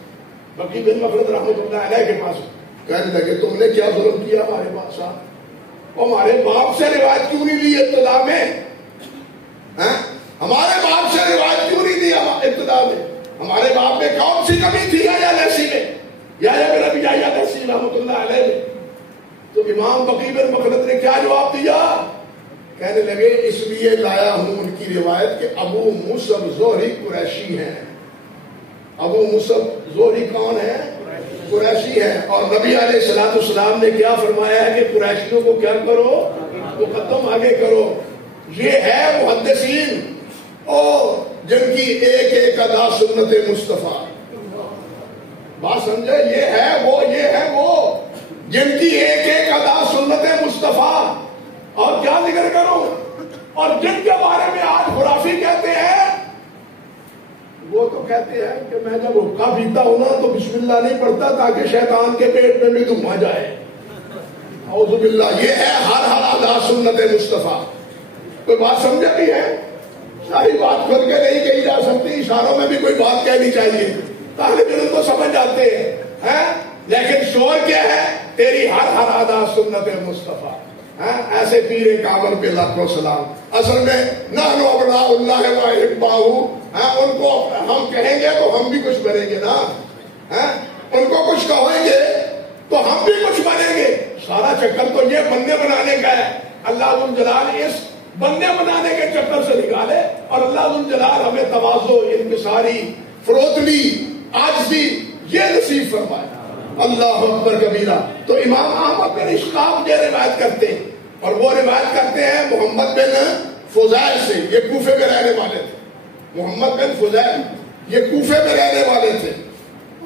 بقی بن مخلد رحمۃ اللہ علیہ کے پاس میں کہنے لگے تم نے کیا ظلم کیا ہمارے بادشاہ، ہمارے باپ سے روایت کیوں نہیں لی ابتدا میں؟ ہمارے باپ سے روایت کیوں نہیں لی ابتدا میں؟ ہمارے باپ میں کون سی کمی تھی یحییٰ لیثی میں، یحییٰ بن ابی یحییٰ لیثی رحمۃ اللہ علیہ میں؟ تو امام بقی بن مخلد نے کیا جواب دیا؟ کہنے لگے اس لیے لایا ہوں ان کی روایت کہ ابو مصعب زہری قریشی ہیں. ابو مصعب زہری کون ہے؟ قریشی ہے. اور نبی علیہ السلام نے کیا فرمایا ہے کہ قریشیوں کو کیا کرو؟ مقدم آگے کرو. یہ ہے محدثین اور جن کی ایک ایک ادا سنت مصطفیٰ. بات سمجھے؟ یہ ہے وہ جن کی ایک ایک ادا سنت مصطفیٰ. اور کیا ذکر کروں؟ اور جن کے بارے میں آج خرافی کہتے ہیں وہ تو کہتے ہیں کہ میں جب حقہ پیتا ہوں نا تو بسم اللہ نہیں پڑھتا تاکہ شیطان کے پیٹ میں بھی دھواں جائے. اعوذ باللہ. یہ ہے ہر ادا سنت مصطفیٰ. کوئی بات سمجھے بھی ہے؟ ساری بات کھل کے نہیں کہی جا سکتی، اشاروں میں بھی کوئی بات کہنی چاہیے. طالب علم تو سمجھ جاتے ہیں لیکن شور کیا ہے؟ تیری ہر ادا سنت مصطفیٰ. ایسے پیر کامل پہ لاکھوں سلام. اصل میں نحن ابناء اللہ واحباؤہ، ان کو ہم کہیں گے تو ہم بھی کچھ بنیں گے نا. ان کو کچھ کہیں گے تو ہم بھی کچھ بنیں گے. سارا چکر تو یہ بندے بنانے کا ہے. اللہ ذو الجلال اس بندے بنانے کے چکر سے نکالے اور اللہ ذو الجلال ہمیں تواضع، انکساری، فروتنی، عاجزی یہ نصیب فرمائے. اللہ اکبر کبیرہ. تو امام احمد بن اشقاق یہ روایت کرتے ہیں اور وہ روایت کرتے ہیں محمد بن فضیل سے. یہ کوفے میں رہنے والے تھے. محمد بن فضیل یہ کوفے میں رہنے والے تھے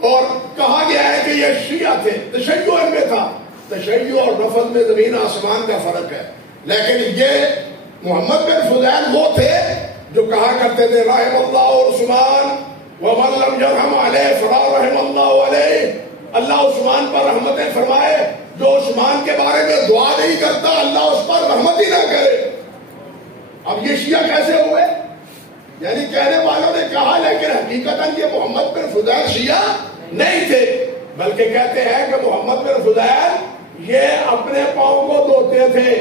اور کہا گیا ہے کہ یہ شیعہ تھے. تشیع ان میں تھا. تشیع اور رفض میں زمین آسمان کا فرق ہے. لیکن یہ محمد بن فضیل وہ تھے جو کہا کرتے تھے رحم اللہ عثمان ومن لم یرحم علیہ فلا رحم اللہ علیہ. اللہ عثمان پر رحمتیں فرمائے، جو عثمان کے بارے میں دعا نہیں کرتا اللہ اس پر رحمت ہی نہ کرے. اب یہ شیعہ کیسے ہوئے؟ یعنی کہنے والوں نے کہا لیکن حقیقتاً یہ محمد بن فضیل شیعہ نہیں تھے، بلکہ کہتے ہیں کہ محمد بن فضیل یہ اپنے پاؤں کو دھوتے تھے.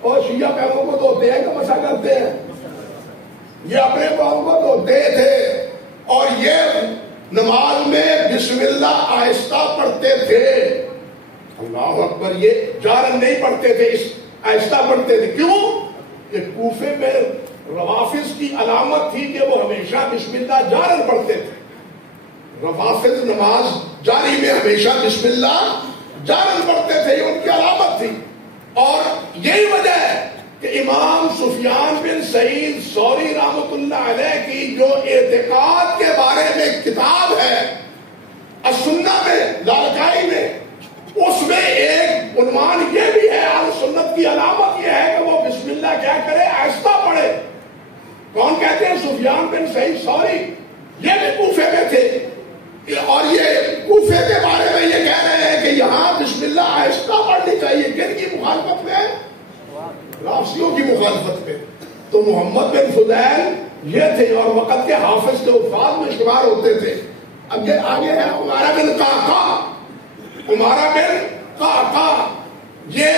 اور شیعہ پیروں کو دھوتے ہیں کہ مسا کرتے ہیں؟ یہ اپنے پاؤں کو دھوتے تھے اور یہ نماز میں بسم اللہ آہستہ پڑھتے تھے. اللہ اکبر. یہ جارن نہیں پڑھتے تھے، آہستہ پڑھتے تھے. کیوں؟ کہ کوفے میں روافظ کی علامت تھی کہ وہ ہمیشہ بسم اللہ جارن پڑھتے تھے. روافظ نماز جاری میں ہمیشہ بسم اللہ جارن پڑھتے تھے، یہ ان کی علامت تھی. اور یہی وجہ ہے کہ امام سفیان بن سعید ثوری رحمۃ اللہ علیہ کی جو اعتقاد کے بارے میں کتاب ہے السنہ میں لالکائی میں، اس میں ایک عنوان یہ بھی ہے، اہل سنت کی علامت یہ ہے کہ وہ بسم اللہ کیا کرے؟ آہستہ پڑھے. کون کہتے ہیں؟ سفیان بن سعید ثوری. یہ بھی کوفے میں تھے اور یہ کوفے کے بارے میں یہ کہہ رہے ہیں کہ یہاں بسم اللہ آہستہ پڑھنی چاہیے. کن کی مخالفت میں؟ رافضیوں کی مخالفت میں. تو محمد بن فضیل یہ تھے اور وقت کے حافظ کے الفاظ میں شمار ہوتے تھے. اب یہ آگے ہے عمارہ بن قعقاع. عمارہ بن قعقاع یہ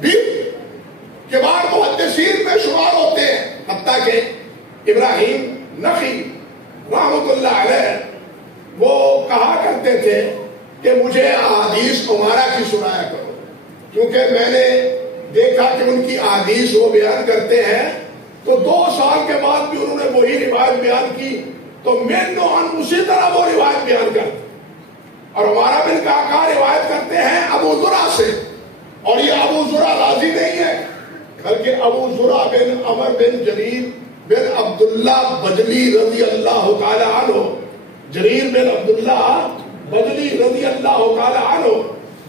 بھی کبار محدثین میں شمار ہوتے ہیں. حتیٰ کہ ابراہیم نخعی رحمۃ اللہ علیہ وہ کہا کرتے تھے کہ مجھے احادیث عمارہ کی سنایا کرو، کیونکہ میں نے دیکھا کہ ان کی احادیث وہ بیان کرتے ہیں تو 2 سال کے بعد بھی انہوں نے وہی روایت بیان کی، تو مینوان اسی طرح وہ روایت بیان کرتے، اور ہمارا بن کاکا روایت کرتے ہیں ابو زرع سے، اور یہ ابو زرع راضی نہیں ہے بلکہ ابو زرع بن عمر بن جریر بن عبداللہ بجلی رضی اللہ تعالی عنہ، جریر بن عبداللہ بجلی رضی اللہ تعالی عنہ،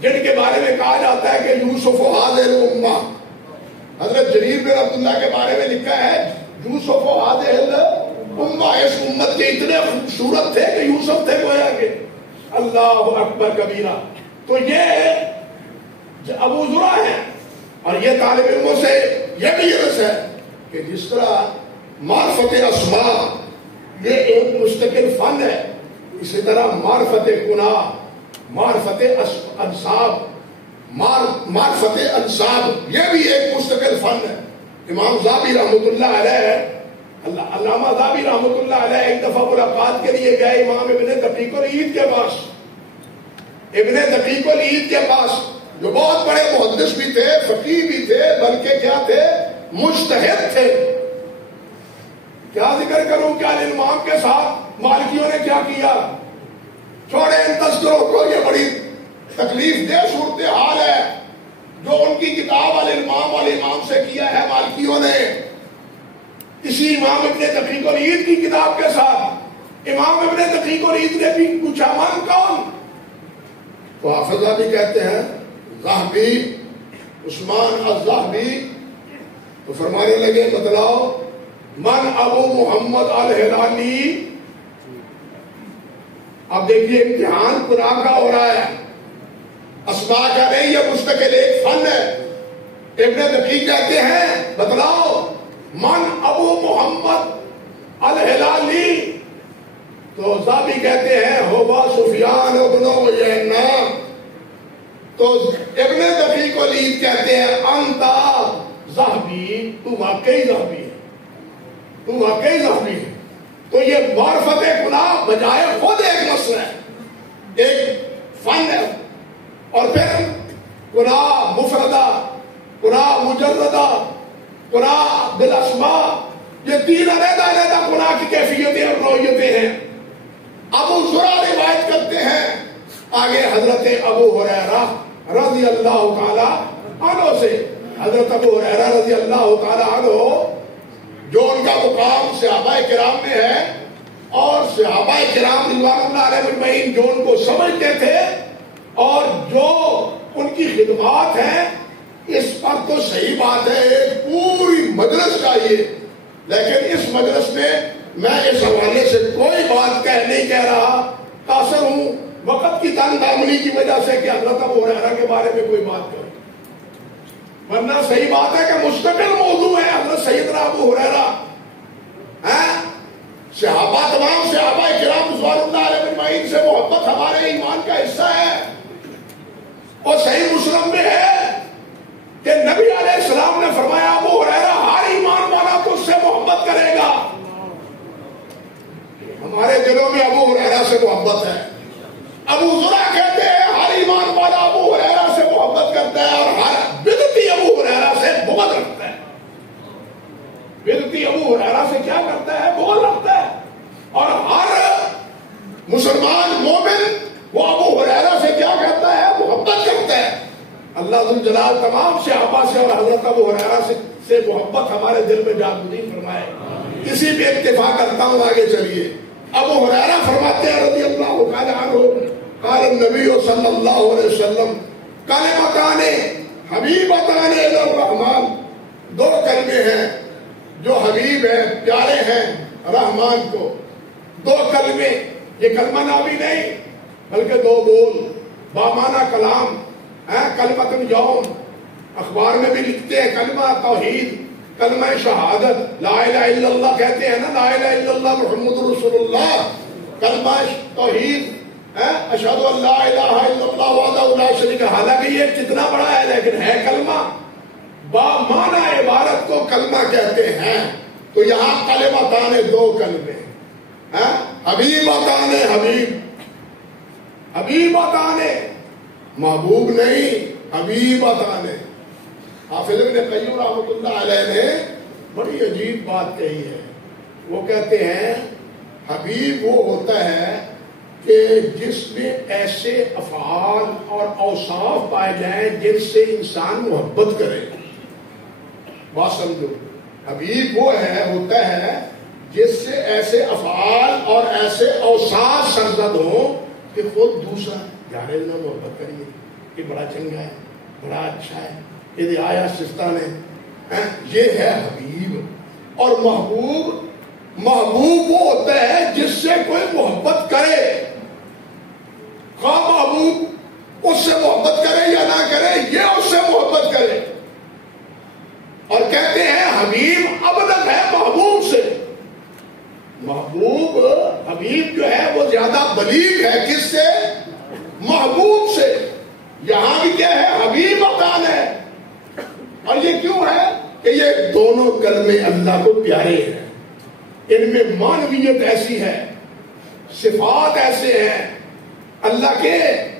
جن کے بارے میں کہا جاتا ہے کہ یوسف و حاضر الامہ، حضرت جریر بن عبداللہ کے بارے میں لکھا ہے یوسف و حاضر الامہ، اس امت کے اتنے خوبصورت تھے کہ یوسف تھے گویا کہ، اللہ اکبر کبیرہ۔ تو یہ ابو زرع ہے، اور یہ طالب علموں سے یہ بھی عرض ہے کہ جس طرح معرفت اسماء یہ ایک مستقل فن ہے، اسی طرح معرفت کناہ، معرفت انساب، معرفت انساب یہ بھی ایک مستقل فن ہے۔ امام ذہبی رحمۃ اللہ علیہ، علامہ ذہبی رحمۃ اللہ علیہ ایک دفعہ ملاقات کے لیے گئے امام ابن دقیق العید کے پاس، ابن دقیق العید کے پاس، جو بہت بڑے محدث بھی تھے، فقیہ بھی تھے، بلکہ کیا تھے؟ مجتہد تھے۔ کیا ذکر کروں کیا امام کے ساتھ مالکیوں نے کیا کیا؟ چھوڑے ان تذکروں کو، یہ بڑی تکلیف دہ صورتحال ہے جو ان کی کتاب الامام سے کیا ہے مالکیوں نے، اسی امام ابن دقیق العید کی کتاب کے ساتھ۔ امام ابن دقیق العید نے بھی پوچھا من کون؟ تو حافظ بھی کہتے ہیں ذہبی، عثمان الذہبی، تو فرمانے لگے بتلاؤ من ابو محمد الہلالی۔ اب دیکھیے امتحان قرآن کا ہو رہا ہے، اسماء کا نہیں، یہ مستقل ایک فن ہے۔ ابن دقیق کہتے ہیں بتلاؤ من ابو محمد الہلالی، تو ذہبی کہتے ہیں ہوا سفیان ابن عیینہ، تو ابن دقیق العید کہتے ہیں انتا ذہبی، تو واقعی ذہبی ہے، تو واقعی ذہبی ہے۔ تو یہ معرفت کناہ بجائے خود ایک مسئلہ ہے، ایک فن ہے، اور پھر کناہ مفردہ، کناہ مجردہ، کناہ بالاسماء، یہ 3 علیحدہ علیحدہ کناہ کی کیفیتیں اور نوعیتیں ہیں۔ ابو زرع روایت کرتے ہیں آگے حضرت ابو ہریرہ رضی اللہ تعالی عنہ سے، حضرت ابو ہریرہ رضی اللہ تعالی عنہ جو ان کا مقام صحابہ کرام میں ہے، اور صحابہ کرام رضوان اللہ علیہ مجمعین جو ان کو سمجھتے تھے اور جو ان کی خدمات ہیں، اس پر تو صحیح بات ہے ایک پوری مجلس چاہیے، لیکن اس مجلس میں میں اس حوالے سے کوئی بات نہیں کہہ رہا، قاصر ہوں وقت کی تنگ دامنی کی وجہ سے کہ حضرت ابو ہریرہ کے بارے میں کوئی بات کرے، ورنہ صحیح بات ہے کہ مستقل موضوع ہے حضرت سیدنا ابو ہریرہ، صحابہ، تمام صحابہ کرام رضوان اللہ علیہ مجمعین سے محبت ہمارے ایمان کا حصہ ہے، اور صحیح مسلم میں ہے کہ نبی علیہ السلام نے فرمایا ابو ہریرہ ہر ایمان والا تو اس سے محبت کرے گا۔ ہمارے دلوں میں ابو ہریرہ سے محبت ہے۔ ابو زرع کہتے ہیں ہر ایمان والا ابو ہریرہ سے محبت کرتا ہے، اور ہر بدعتی ابو ہریرہ سے بغض رکھتا ہے۔ بدعتی ابو ہریرہ سے کیا کرتا ہے؟ بغض رکھتا ہے، اور ہر مسلمان مومن وہ ابو ہریرہ سے کیا کرتا ہے؟ محبت کرتا ہے۔ اللہ ذوالجلال تمام صحابہ سے اور حضرت ابو ہریرہ سے محبت ہمارے دل میں جاگزین فرمائے۔ اسی پہ اتفاق کرتا ہوں، آگے چلیے۔ ابو ہریرہ فرماتے ہیں رضی اللہ تعالی عنہ قال النبی صلی اللہ علیہ وسلم کلمتان حبیبتان الی الرحمن، 2 کلمے ہیں جو حبیب ہیں، پیارے ہیں رحمان کو، 2 کلمے، یہ کلمہ نامی نہیں بلکہ 2 بول، بامانہ کلام، کلمۃ یوم، اخبار میں بھی لکھتے ہیں کلمہ توحید، کلمہ شہادت، لا الہ الا اللہ کہتے ہیں نا، لا الہ الا اللہ محمد رسول اللہ، کلمہ توحید، اشہد ان لا الہ الا اللہ وحدہ لا شریک لہ، حالانکہ یہ کتنا بڑا ہے لیکن ہے کلمہ، بامعنی عبارت کو کلمہ کہتے ہیں۔ تو یہاں کلمتان 2 کلمے، حبیبتان، حبیبتان، محبوب نہیں، حبیبتان۔ حافظ ابن قیم رحمۃ اللہ علیہ نے بڑی عجیب بات کہی ہے. وہ کہتے ہیں حبیب وہ ہوتا ہے کہ جس میں ایسے افعال اور اوصاف پائے جائیں جن سے انسان محبت کرے. بات سمجھو, حبیب وہ ہوتا ہے جس سے ایسے افعال اور ایسے اوصاف سرزد ہوں کہ خود دوسرا یار نہ محبت کریے, یہ بڑا چنگا ہے, بڑا اچھا ہے, یہ آیا سستان ہے, یہ ہے حبیب. اور محبوب وہ ہوتا ہے جس سے کوئی محبت کرے, خواہ محبوب اس سے محبت کرے یا نہ کرے, یہ اس سے محبت کرے. اور کہتے ہیں حبیب ابلغ ہے محبوب سے. محبوب حبیب جو ہے وہ زیادہ بلیغ ہے کس سے؟ محبوب سے. یہاں بھی کیا ہے؟ حبیب افعال ہے. اور یہ کیوں ہے کہ یہ دونوں کلمے اللہ کو پیارے ہیں, ان میں معنویت ایسی ہے, صفات ایسے ہیں, اللہ کے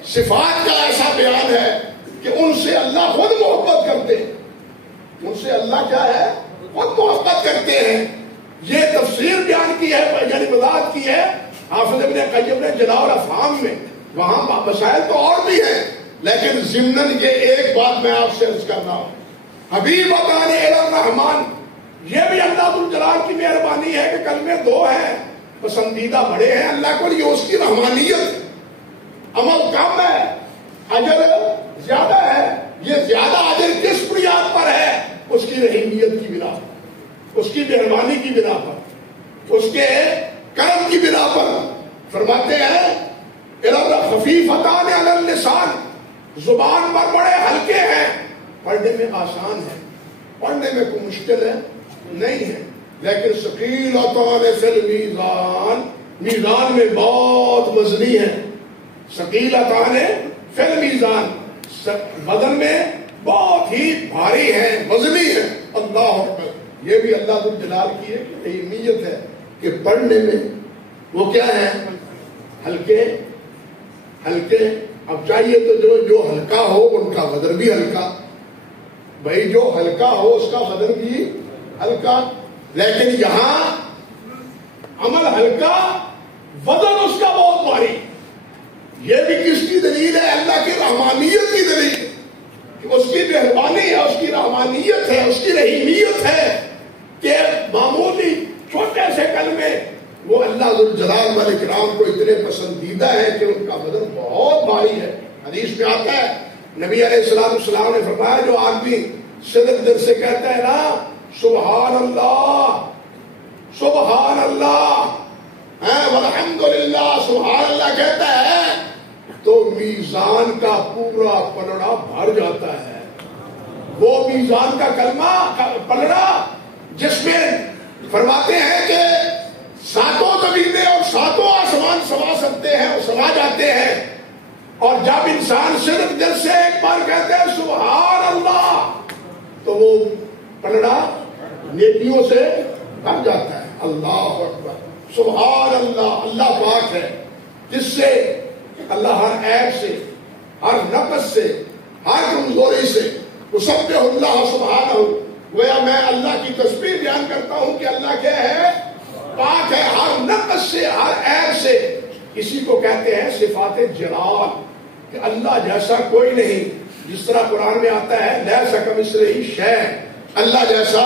صفات کا ایسا بیان ہے کہ ان سے اللہ خود محبت کرتے ہیں. ان سے اللہ کیا ہے؟ خود محبت کرتے ہیں. یہ تفسیر بیان کی ہے, یعنی وضاحت کی ہے حافظ ابن قیم نے جلاء الافہام میں. وہاں مسائل تو اور بھی ہیں, لیکن ضمناً یہ ایک بات میں آپ سے عرض کر رہا ہوں. حبیب اتان الرحمان, یہ بھی اللہ ذو الجلال کی مہربانی ہے کہ کلمے دو ہیں, پسندیدہ بڑے ہیں اللہ کو, یہ اس کی رحمانیت. عمل کم ہے, اجر زیادہ ہے. یہ زیادہ اجر کس بنیاد پر ہے؟ اس کی رحیمیت کی بنا پر, اس کی مہربانی کی بنا پر, اس کے کرم کی بنا پر. فرماتے ہیں خفیفتان علی اللسان, زبان پر بڑے ہلکے ہیں, پڑھنے میں آسان ہے, پڑھنے میں کوئی مشکل ہے نہیں ہے, لیکن ثقیلتان فی المیزان, میزان میں بہت وزنی ہے. ثقیلتان فی المیزان, وزن میں بہت ہی بھاری ہے, وزنی ہے. اللہ اکبر. یہ بھی اللہ ذو الجلال کی ایک اہمیت ہے کہ پڑھنے میں وہ کیا ہے؟ ہلکے ہلکے. اب چاہیے تو جو ہلکا ہو ان کا وزن بھی ہلکا, بھائی جو ہلکا ہو اس کا وزن بھی ہلکا. لیکن یہاں عمل ہلکا, وزن اس کا بہت بھاری. یہ بھی کس کی دلیل ہے؟ اللہ کی رحمانیت کی دلیل. اس کی مہربانی ہے, اس کی رحمانیت ہے, اس کی رحیمیت ہے کہ معمولی چھوٹے سے کلمے وہ اللہ ذو الجلال والے کرام کو اتنے پسندیدہ ہے کہ ان کا وزن بہت بھاری ہے. حدیث میں آتا ہے نبی علیہ السلام نے فرمایا جو آدمی صدق دل سے کہتا ہے نا سبحان اللہ سبحان اللہ والحمدللہ سبحان اللہ کہتا ہے تو میزان کا پورا پلڑا بھر جاتا ہے. وہ میزان کا کلمہ پلڑا جس میں فرماتے ہیں کہ ساتوں زمینیں اور ساتوں آسمان سما سکتے ہیں اور سما جاتے ہیں. اور جب انسان صرف دل سے ایک بار کہتے ہیں سبحان اللہ تو وہ پلڑا نیکیوں سے بھر جاتا ہے. اللہ اکبر, سبحان اللہ, اللہ پاک ہے جس سے اللہ ہر عیب سے, ہر نقص سے, ہر کمزوری سے سبح اللہ سبحانہ. گویا میں اللہ کی تسبیح بیان کرتا ہوں کہ اللہ کیا ہے؟ پاک ہے ہر نقص سے, ہر عیب سے. اسی کو کہتے ہیں صفات جلال, کہ اللہ جیسا کوئی نہیں. جس طرح قرآن میں آتا ہے لیس کمثلہ شیء, اللہ جیسا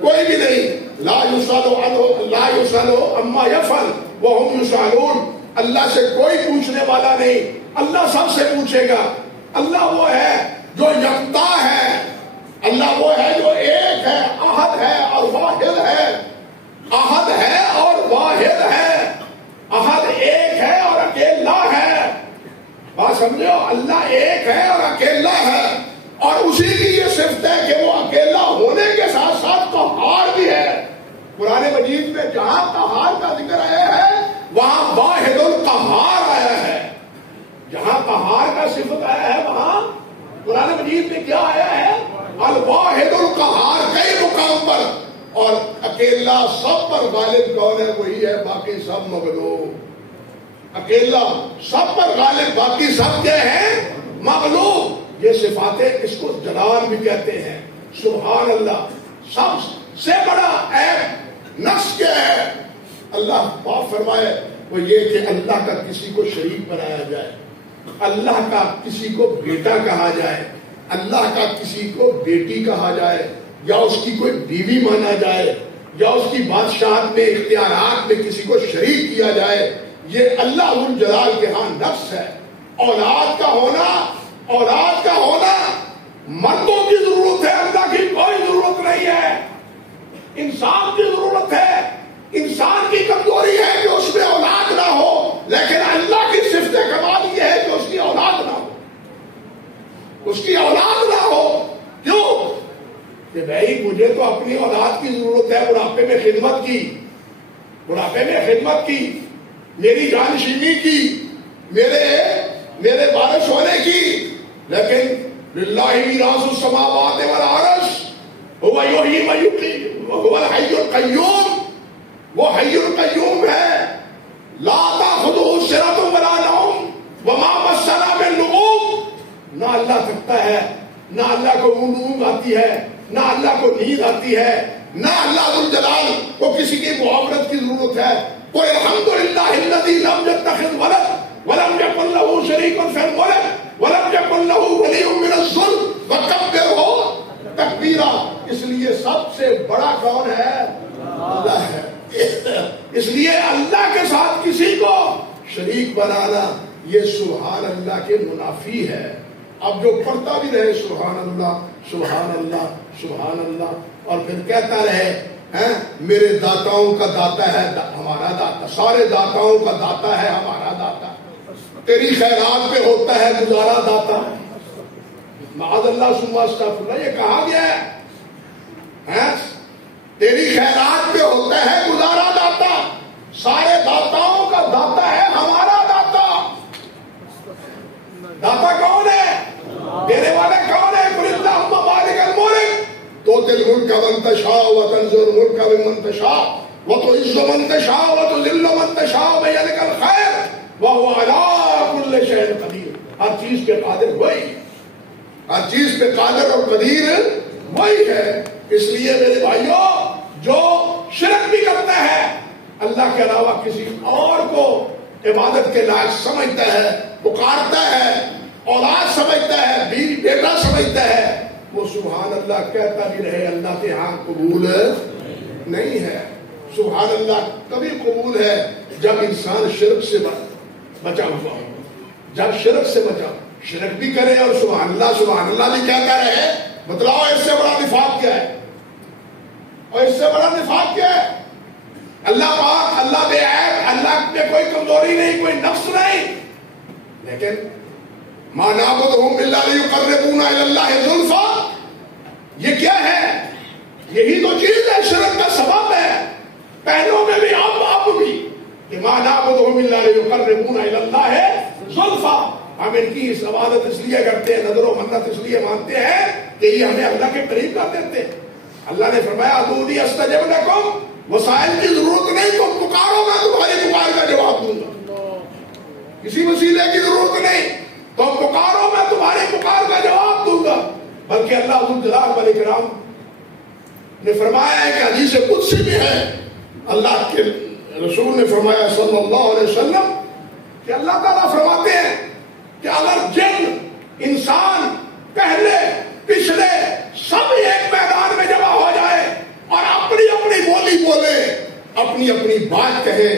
کوئی بھی نہیں. لا یسأل عما یفعل وهم یسألون, اللہ سے کوئی پوچھنے والا نہیں, اللہ سب سے پوچھے گا. اللہ وہ ہے جو یکتا ہے, اللہ وہ ہے جو ایک ہے, احد ہے اور واحد ہے. احد ہے اور واحد ہے, احد ایک ہے اور اکیلا ہے. بات سمجھو, اللہ ایک ہے اور اکیلا ہے, اور اسی کی یہ صفت ہے کہ وہ اکیلا ہونے کے ساتھ ساتھ قہار بھی ہے. قرآن مجید میں جہاں قہار کا ذکر آیا ہے وہاں واحد القہار آیا ہے. جہاں قہار کا صفت آیا ہے وہاں قرآن مجید میں کیا آیا ہے؟ الواحد القہار. کئی مقام پر. اور اکیلا سب پر غالب کون ہے؟ وہی ہے, باقی سب مغلوب. اکیلا سب پر غالب, باقی سب کیا ہیں؟ مغلوب. یہ صفاتیں اس کو جلال بھی کہتے ہیں. سبحان اللہ, سے بڑا عیب نفس کیا ہے؟ اللہ پاک فرمائے وہ یہ کہ اللہ کا کسی کو شریک بنایا جائے، اللہ کا کسی کو بیٹا کہا جائے، اللہ کا کسی کو بیٹی کہا جائے، یا اس کی کوئی بیوی مانا جائے، یا اس کی بادشاہت میں اختیارات میں کسی کو شریک کیا جائے، یہ اللہ ذو الجلال کے ہاں نفس ہے۔ اولاد کا ہونا مردوں کی ضرورت ہے، اللہ کی کوئی ضرورت نہیں ہے۔ انسان کی ضرورت ہے، انسان کی کمزوری ہے کہ اس میں اولاد نہ ہو، لیکن اللہ کی صفت کمال یہ ہے کہ اس کی اولاد نہ ہو، اس کی اولاد نہ ہو۔ کیوں کہ بھائی مجھے تو اپنی اولاد کی ضرورت ہے، بڑھاپے میں خدمت کی، میری جانشینی کی، میرے وارث ہونے کی، لیکن للہ میراث السماوات والارض هو یحیی و یمیت وهو الحی القیوم، وہ حی القیوم ہے، لا تأخذه سنۃ ولا نوم وما مسنا من لغوب، نہ اللہ تھکتا ہے، نہ اللہ کو اونگ آتی ہے، نہ اللہ کو نیند آتی ہے، نہ اللہ ذو الجلال کو کسی کی معاونت کی ضرورت ہے۔ قل الحمد للہ الذی لم یتخذ ولد ولم یکن له شریک فی الملک ولم یکن له ولی من الذل وکبرہ تکبیرا۔ اس لیے سب سے بڑا کون ہے؟ اللہ ہے۔ اس لیے اللہ کے ساتھ کسی کو شریک بنانا یہ سبحان اللہ کے منافی ہے۔ اب جو پڑھتا بھی رہے سبحان اللہ سبحان اللہ سبحان اللہ، اور پھر کہتا رہے میرے داتاؤں کا داتا ہے ہمارا داتا، سارے داتاؤں کا داتا ہے ہمارا داتا، تیری خیرات پہ ہوتا ہے گزارا داتا، معاذ اللہ ثم استغفر اللہ، یہ کہا گیا ہے تیری خیرات پہ ہوتا ہے گزارا داتا، سارے داتاؤں کا داتا ہے ہمارا داتا۔ داتا کون ہے؟ دینے والا کون ہے؟ قل اللہم مالک الملک تؤتی الملک من تشاء وتنزع الملک ممن تشاء وتعز من تشاء وتذل من تشاء بیدک الخیر وهو علی کل شیء قدیر۔ ہر چیز پہ قادر وہی، ہر چیز پہ قادر اور قدیر وہی ہے۔ اس لیے میرے بھائیوں، جو شرک بھی کرتا ہے اللہ کے علاوہ کسی اور کو عبادت کے لائق سمجھتا ہے، پکارتا ہے، اولاد سمجھتا ہے، بیوی بیٹا سمجھتا ہے، وہ سبحان اللہ کہتا بھی رہے اللہ کے ہاں قبول نہیں ہے۔ سبحان اللہ کبھی قبول ہے جب انسان شرک سے بچا ہوا ہو، جب شرک سے بچا، شرک بھی کرے اور سبحان اللہ بھی کہتا رہے۔ بتلاؤ اس سے بڑا نفاق کیا ہے؟ اور اس سے بڑا نفاق کیا ہے؟ اللہ پاک، اللہ بے عیب، اللہ میں کوئی کمزوری نہیں، کوئی نقص نہیں، لیکن ما نعبدہم الا لیقربونا الی اللہ زلفی، یہ کیا ہے؟ یہی تو چیز ہے، شرک کا سبب ہے، پہلوں میں بھی اب بھی، کہ ما نعبدہم الا لیقربونا الی اللہ زلفی، ہم ان کی اس عبادت اس لیے کرتے ہیں، نظر و منت اس لیے مانتے ہیں کہ یہ ہمیں اللہ کے قریب کر دیتے ہیں۔ اللہ نے فرمایا ادعونی استجب لکم، وسائل کی ضرورت نہیں، تم پکارو میں تمہاری پکار کا جواب دوں گا، کسی وسیلے کی ضرورت نہیں، تم پکارو میں تمہاری پکار کا جواب دوں گا۔ بلکہ اللہ ذو الجلال والاکرام نے فرمایا ہے کہ حدیث قدسی بھی ہے، اللہ کے رسول نے فرمایا صلی اللہ علیہ وسلم کہ اللہ تعالیٰ فرماتے ہیں کہ اگر جن انسان پہلے پچھلے سب ایک میدان میں جمع ہو جائے اور اپنی اپنی بولی بولے، اپنی اپنی بات کہے،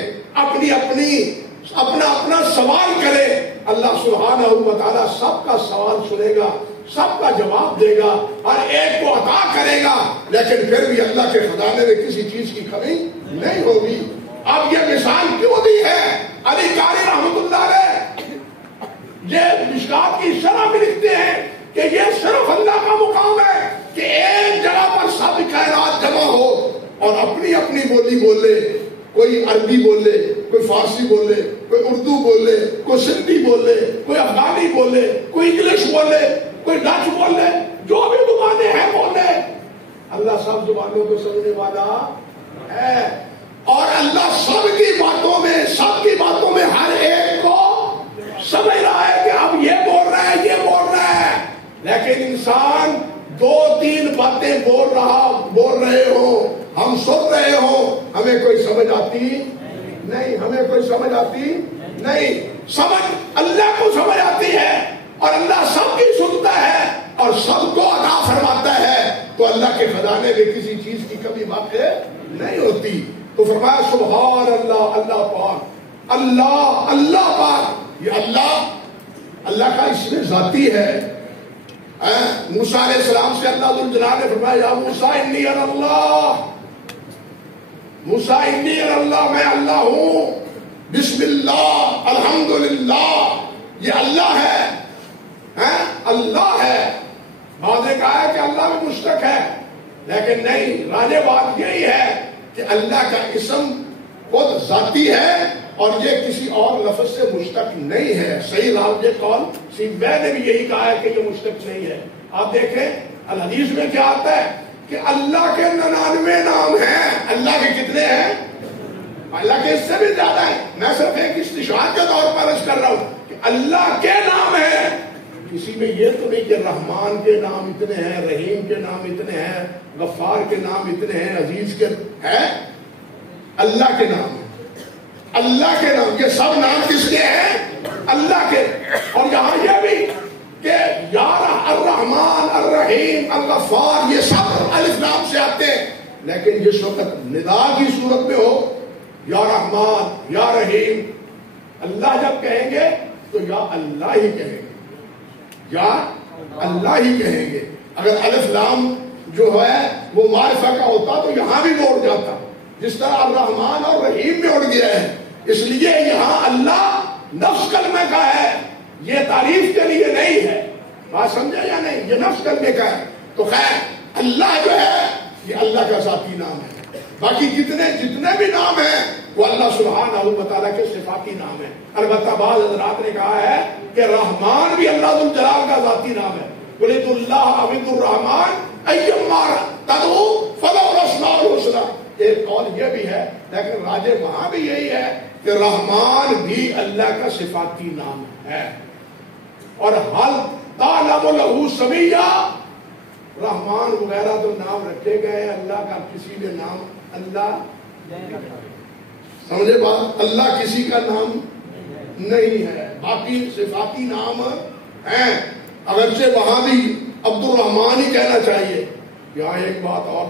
اپنا سوال کرے، اللہ سبحانہ و تعالیٰ سب کا سوال سنے گا، سب کا جواب دے گا، اور ایک کو عطا کرے گا، لیکن پھر بھی اللہ کے خزانے میں کسی چیز کی کمی نہیں ہوگی۔ اب یہ مثال کیوں دی ہے؟ علی قاری رحمۃ اللہ علیہ یہ مشکات کی شرح میں لکھتے ہیں کہ یہ صرف اللہ کا مقام ہے کہ ایک جگہ پر سب کائنات جمع ہو اور اپنی اپنی بولی بولے، کوئی عربی بولے، کوئی فارسی بولے، کوئی اردو بولے، کوئی سندھی بولے، کوئی افغانی بولے، کوئی انگلش بولے، کوئی ڈچ بولے، جو بھی زبانیں ہیں بولے، اللہ سب زبانوں کو سمجھنے والا ہے، اور اللہ سب کی باتوں میں ہر ایک کو سمجھ رہا ہے کہ اب یہ بول رہا ہے، یہ بول رہا ہے، لیکن انسان دو تین باتیں بول رہے ہو، ہم سن رہے ہو، ہمیں کوئی سمجھ آتی نہیں، ہمیں کوئی سمجھ آتی نہیں. سمجھ اللہ کو سمجھ آتی ہے، اور اللہ سب کی سنتا ہے اور سب کو عطا فرماتا ہے. تو اللہ کے خزانے میں کسی چیز کی کمی واقع نہیں ہوتی. تو فرمایا سبحان اللہ، اللہ پاک، اللہ پاک. یہ اللہ کا اس میں ذاتی ہے. موسیٰ علیہ السلام سے اللہ ذوالجلال نے فرمایا یا موسیٰ انی انا اللہ، موسیٰ انی انا اللہ، میں اللہ ہوں، بسم اللہ الحمدللہ. یہ اللہ ہے، اللہ ہے. بعض نے کہا ہے کہ اللہ بھی مشتق ہے، لیکن نہیں، راجے بات یہی ہے کہ اللہ کا اسم خود ذاتی ہے اور یہ کسی اور لفظ سے مشتق نہیں ہے. صحیح راجے قول میں نے بھی یہی کہا ہے کہ یہ مشتق نہیں ہے. آپ دیکھیں الحدیث میں کیا آتا ہے کہ اللہ کے 99 نام ہیں. اللہ کے کتنے ہیں؟ اللہ کے اس سے بھی زیادہ ہیں. میں صرف ایک استشہاد کے طور پر عرض کر رہا ہوں کہ اللہ کے نام ہیں. کسی میں یہ تو نہیں کہ رحمان کے نام اتنے ہیں، رحیم کے نام اتنے ہیں، غفار کے نام اتنے ہیں، عزیز کے ہے. اللہ کے نام، اللہ کے نام، یہ سب نام کس کے ہیں؟ اللہ کے. اور یہاں یہ بھی کہ یا الرحمن الرحیم الغفار، یہ سب الف نام سے آتے ہیں. لیکن جس وقت ندا کی صورت میں ہو یا رحمان یا رحیم، اللہ جب کہیں گے تو یا اللہ ہی کہیں گے، یا اللہ ہی کہیں گے. اگر الف لام جو ہے وہ معرفہ کا ہوتا تو یہاں بھی موڑ جاتا، جس طرح الرحمن اور رحیم میں اڑ گیا ہے. اس لیے یہاں اللہ نفس کلمہ کا ہے، یہ تعریف کے لیے نہیں ہے. بات سمجھا یا نہیں؟ یہ نفس کلمے کا ہے. تو خیر اللہ جو ہے یہ اللہ کا ذاتی نام ہے. باقی جتنے بھی نام ہیں وہ اللہ سبحانہ و تعالیٰ کے صفاتی نام ہیں. البتہ بعض حضرات نے کہا ہے کہ رحمان بھی اللہ ذوالجلال کا ذاتی نام ہے. قُلِ اللَّهَ عَبِدُ الرَّحْمَانِ أَيَّمَّا تَدْعُوا فَلَهُ الْأَسْمَاءُ الْحُسْنَى. ایک قول یہ بھی ہے، لیکن راجے وہاں بھی یہی ہے کہ رحمان بھی اللہ کا صفاتی نام ہے. اور حل تعلم لہو سمیہ، رحمان وغیرہ تو نام رکھے گئے، اللہ کا کسی نے نام اللہ سمجھے بات، اللہ کسی کا نام نہیں ہے. باقی صفاتی نام ہیں، اگرچہ وہاں بھی عبد الرحمان ہی کہنا چاہیے. یہاں ایک بات اور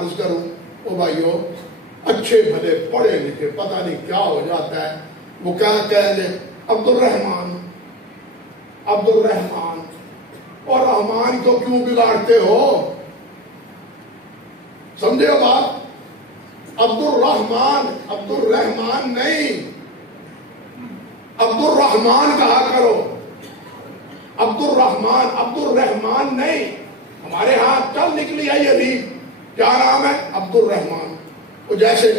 عرض کروں، او بھائیو، اچھے بھلے پڑھے لکھے پتہ نہیں کیا ہو جاتا ہے، وہ کیا کہیں گے عبد الرحمان، عبد الرحمان. اور رحمان کو کیوں بگاڑتے ہو؟ سمجھے بات؟ عبد الرحمان نہیں، عبد الرحمان کہا کرو. عبد الرحمان نہیں. ہمارے ہاں چل نکلی ہے یہ بھی، کیا نام ہے؟ عبد الرحمان. وہ جیسے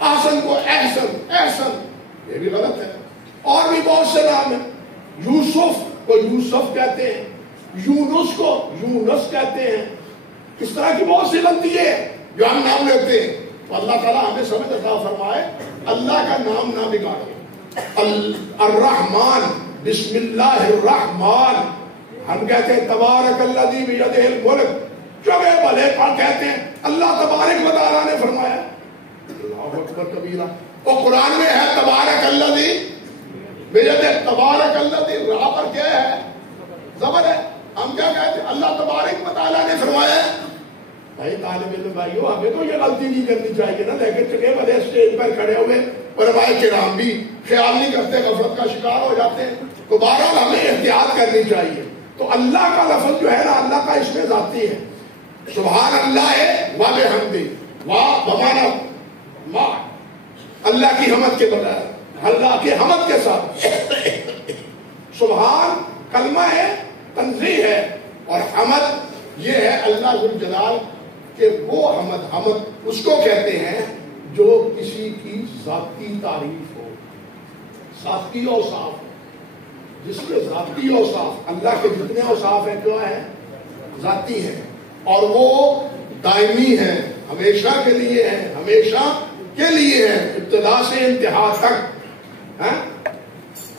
احسن کو احسن، یہ بھی غلط ہے. اور بھی بہت سے نام ہیں. یوسف کو یوسف کہتے ہیں، یونس کو یونس کہتے ہیں. اس طرح کی بہت سی غلطی ہے جو ہم نام لیتے ہیں. تو اللہ تعالیٰ ہمیں سمجھ عطا فرمائے، اللہ کا نام نہ بگاڑے. الرحمن، بسم اللہ الرحمن. ہم کہتے ہیں تبارک الذی بیدہ الملک، چگے بھلے پر کہتے ہیں اللہ تبارک و تعالیٰ نے فرمایا. اللہ اکبر کبیرہ. وہ قرآن میں ہے تبارک الذی بیدہ، تبارک الذی، راہ پر کیا ہے؟ زبر ہے. ہم کیا کہتے ہیں؟ اللہ تبارک و تعالیٰ نے فرمایا. بھائی طالب علم بھائیو، ہمیں تو یہ غلطی نہیں کرنی چاہیے نا. لیکن چکے بھلے اسٹیج پر کھڑے ہوئے علماء کرام بھی خیال نہیں کرتے، غفلت کا شکار ہو جاتے ہیں. تو بہرحال ہمیں احتیاط کرنی چاہیے. تو اللہ کا لفظ جو ہے نا، اللہ کا اس میں ذاتی ہے. سبحان اللہ و بحمدہ، بمانا ما، اللہ کی حمد کے بغیر، اللہ کی حمد کے ساتھ. سبحان کلمہ ہے، تنزیہ ہے، اور حمد یہ ہے اللہ ذوالجلال کہ وہ حمد اس کو کہتے ہیں جو کسی کی ذاتی تعریف ہو، ذاتی اوصاف ہو. جس کے ذاتی اوصاف، اللہ کے جتنے اوصاف ہیں کیا ہیں؟ ذاتی ہیں، اور وہ دائمی ہیں، ہمیشہ کے لیے ہیں، ہمیشہ کے لیے ہیں، ابتدا سے انتہا تک.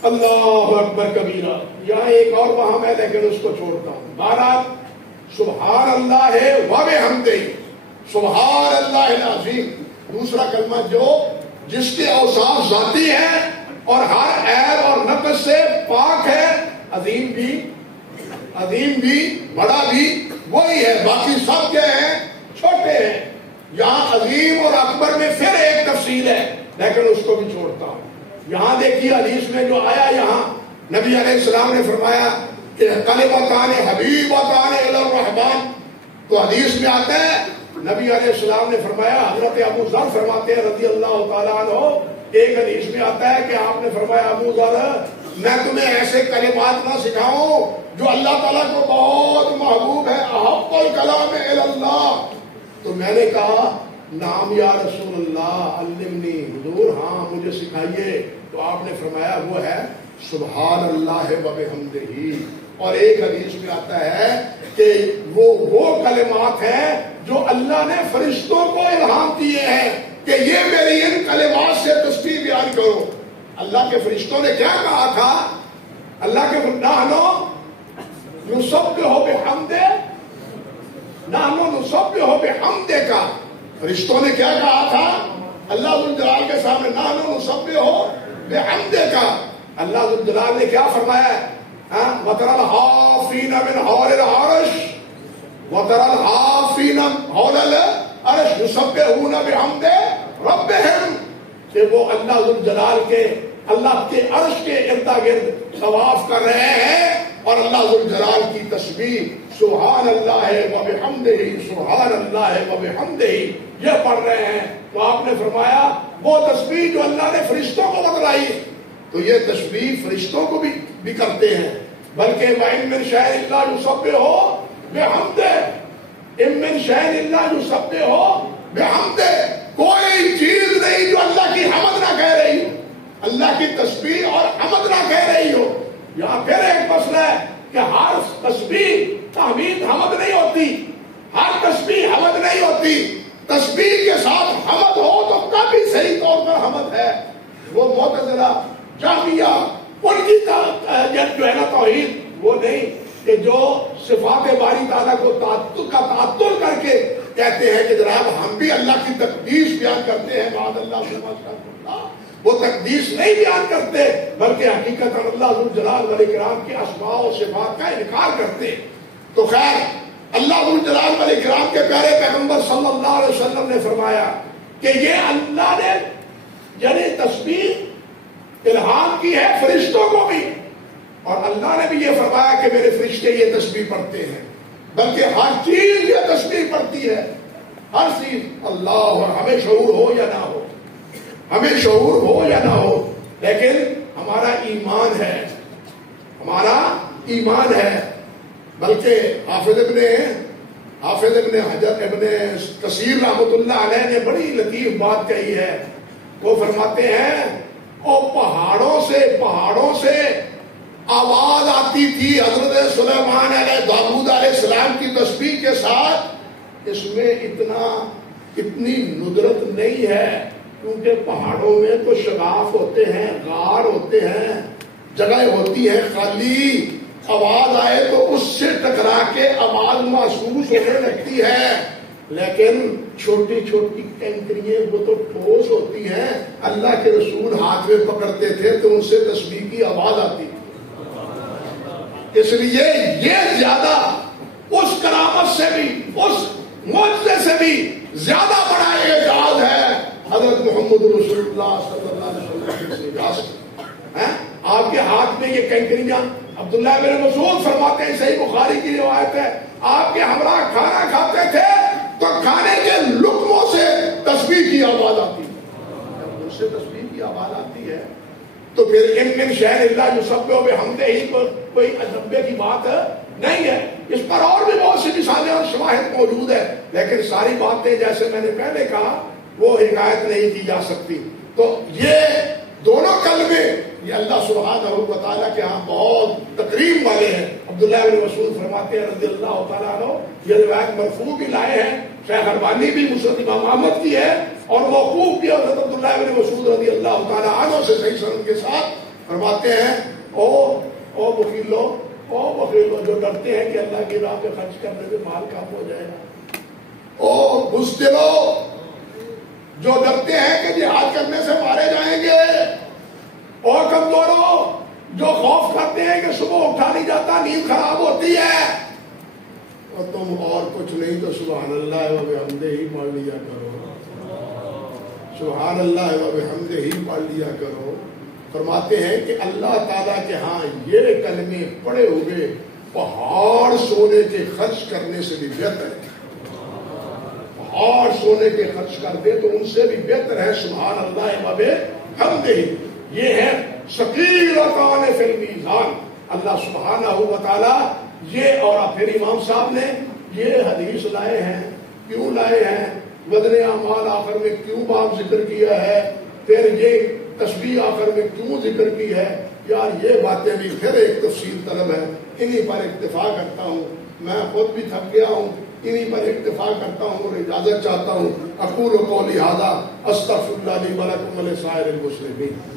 اللہ اکبر کبیرہ. یہاں ایک اور وہاں ہے لیکن اس کو چھوڑتا ہوں. بہرحال سبحان اللہ و بحمدہ، سبحان اللہ العظیم۔ دوسرا کلمہ جو جس کے اوصاف ذاتی ہیں اور ہر عیب اور نقص سے پاک ہے، عظیم بھی بڑا بھی وہی ہے، باقی سب کیا ہیں؟ چھوٹے ہیں۔ یہاں عظیم اور اکبر میں پھر ایک تفصیل ہے، لیکن اس کو بھی چھوڑتا ہوں۔ یہاں دیکھیے حدیث میں جو آیا، یہاں نبی علیہ السلام نے فرمایا کہ کلمتان حبیبتان الی الرحمن، تو حدیث میں آتا ہے نبی علیہ السلام نے فرمایا، حضرت ابو ذر فرماتے ہیں رضی اللہ تعالیٰ عنہ، ایک حدیث میں آتا ہے کہ آپ نے فرمایا ابو ذر میں تمہیں ایسے کلمات نہ سکھاؤں جو اللہ تعالیٰ کو بہت محبوب ہے، احب الکلام الی اللہ؟ تو میں نے کہا نام یا رسول اللہ علمنی، حضور ہاں مجھے سکھائیے۔ تو آپ نے فرمایا وہ ہے سبحان اللہ و بحمدہ۔ اور ایک حدیث میں آتا ہے کہ وہ کلمات ہیں جو اللہ نے فرشتوں کو الہام دیے ہیں کہ یہ میری ان کلمات سے تسبیح بیان کرو۔ اللہ کے فرشتوں نے کیا کہا تھا؟ اللہ کے نحنو نسبح بحمدہ، نحنو نسبح بحمدہ کا فرشتوں نے کیا کہا تھا اللہ ذوالجلال کے سامنے؟ نحنو نسبح بحمدہ کا اللہ ذوالجلال نے کیا فرمایا؟ وَتَرَى الْحَافِينَ مِنْ حَوْلِ الْعَرْشِ وَتَرَى الْحَافِينَ حَوْلَ الْعَرْشِ يُسَبِّحُونَ بِحَمْدِ رَبِّهِمْ، کہ وہ اللہ ذوالجلال کے اللہ کے عرش کے ارد گرد طواف کر رہے ہیں اور اللہ ذوالجلال کی تسبیح سبحان اللہ و بحمدہ، سبحان اللہ و بحمدہ یہ پڑھ رہے ہیں۔ تو آپ نے فرمایا وہ تسبیح جو اللہ نے فرشتوں کو بتلائی، تو یہ تسبیح فرشتوں کو بھی کرتے ہیں، بلکہ وَإِن مِّن شَيْءٍ إِلَّا يُسَبِّحُ بِحَمْدِهِ، إِن مِّن شَيْءٍ إِلَّا يُسَبِّحُ بِحَمْدِهِ، کوئی چیز نہیں جو اللہ کی حمد نہ کہہ رہی ہو، اللہ کی تسبیح اور حمد نہ کہہ رہی ہو۔ یہاں پھر ایک مسئلہ ہے کہ ہر تسبیح تحمید حمد نہیں ہوتی، ہر تسبیح حمد نہیں ہوتی۔ تسبیح کے ساتھ حمد ہو تو کافی صحیح طور پر حمد ہے۔ وہ معتزلہ جہمیہ ان کی جو ہے نا توحید وہ نہیں کہ جو صفات باری تعالیٰ کو تعطل کر کے کہتے ہیں کہ جناب ہم بھی اللہ کی تقدیس بیان کرتے ہیں، بعد اللہ وہ تقدیس نہیں بیان کرتے بلکہ حقیقت اللہ ذوالجلال والاکرام کے اسماء و صفات کا انکار کرتے ہیں۔ تو خیر اللہ ذوالجلال والاکرام کے پیارے پیغمبر صلی اللہ علیہ وسلم نے فرمایا کہ یہ اللہ نے یعنی تسبیح الہام کی ہے فرشتوں کو بھی، اور اللہ نے بھی یہ فرمایا کہ میرے فرشتے یہ تسبیح پڑھتے ہیں، بلکہ ہر چیز یہ تسبیح پڑھتی ہے، ہر چیز اللہ، اور ہمیں شعور ہو یا نہ ہو، ہمیں شعور ہو یا نہ ہو، لیکن ہمارا ایمان ہے، ہمارا ایمان ہے۔ بلکہ حافظ ابن حجر ابن کثیر رحمۃ اللہ علیہ نے بڑی لطیف بات کہی ہے۔ وہ فرماتے ہیں وہ پہاڑوں سے آواز آتی تھی حضرت سلیمان علیہ داؤد علیہ السلام کی تسبیح کے ساتھ، اس میں اتنی ندرت نہیں ہے، کیونکہ پہاڑوں میں تو شگاف ہوتے ہیں، غار ہوتے ہیں، جگہ ہوتی ہے خالی، آواز آئے تو اس سے ٹکرا کے آواز محسوس ہونے لگتی ہے، لیکن چھوٹی چھوٹی کنکریاں وہ تو ٹھوس ہوتی ہیں، اللہ کے رسول ہاتھ میں پکڑتے تھے تو ان سے تسبیح کی آواز آتی تھی۔ اس لیے یہ زیادہ اس کرامت سے بھی، اس معجزے سے بھی زیادہ بڑا اعجاز ہے حضرت محمد رسول اللہ صلی اللہ علیہ وسلم سے۔ آپ کے ہاتھ میں یہ کنکریاں، عبداللہ بن مسعود فرماتے ہیں، صحیح بخاری کی روایت ہے، آپ کے ہمراہ کھانا کھاتے تھے تو کھانے کے لقموں سے تسبیح کی آواز آتی ہے، ان سے تسبیح کی آواز آتی ہے، تو پھر ان من شیء الا یسبح بحمدہ ہی کوئی عجبے کی بات نہیں ہے۔ اس پر اور بھی بہت سی مثالیں اور شواہد موجود ہے، لیکن ساری باتیں جیسے میں نے پہلے کہا وہ حکایت نہیں کی جا سکتی۔ تو یہ دونوں کلمے یہ اللہ سبحانہ و تعالیٰ کے ہاں بہت تکریم والے ہیں۔ عبداللہ بن مسعود فرماتے ہیں رضی اللہ تعالیٰ عنہ، یہ روایت مرفوع بھی لائے ہیں، شیخ البانی بھی مسند امام احمد کی ہے، اور موقوف بھی حضرت عبداللہ بن مسعود رضی اللہ تعالیٰ عنہ سے صحیح سند کے ساتھ فرماتے ہیں، او وکیلو او بخیلوں جو ڈرتے ہیں کہ اللہ کی راہ پہ خرچ کرنے سے مال کم ہو جائے گا، او بزدلو جو ڈرتے ہیں کہ جہاد کرنے سے مارے جائیں گے، اور کمزوروں جو خوف کرتے ہیں کہ صبح اٹھا نہیں جاتا، نیند خراب ہوتی ہے، اور تم اور کچھ نہیں تو سبحان اللہ و بحمدہ ہی پڑھ لیا کرو، سبحان اللہ و بحمدہ ہی پڑھ لیا کرو۔ فرماتے ہیں کہ اللہ تعالیٰ کے ہاں یہ کلمے پڑے ہوئے پہاڑ سونے کے خرچ کرنے سے بھی بہتر ہے، پہاڑ سونے کے خرچ کر دے تو ان سے بھی بہتر ہے سبحان اللہ و بحمدہ ہی۔ یہ ہے ثقیلتان فی المیزان۔ اللہ سبحانہ و تعالیٰ یہ، اور پھر امام صاحب نے یہ حدیث لائے ہیں، کیوں لائے ہیں؟ وزن اعمال آخر میں کیوں باب ذکر کیا ہے؟ پھر یہ تسبیح آخر میں کیوں ذکر کی ہے؟ یار یہ باتیں بھی پھر ایک تفصیل طلب ہے، انہی پر اکتفا کرتا ہوں، میں خود بھی تھک گیا ہوں، انہی پر اکتفا کرتا ہوں اور اجازت چاہتا ہوں۔ اقول قولی ھذا استغفر اللہ لی ولکم ولسائر المسلمین۔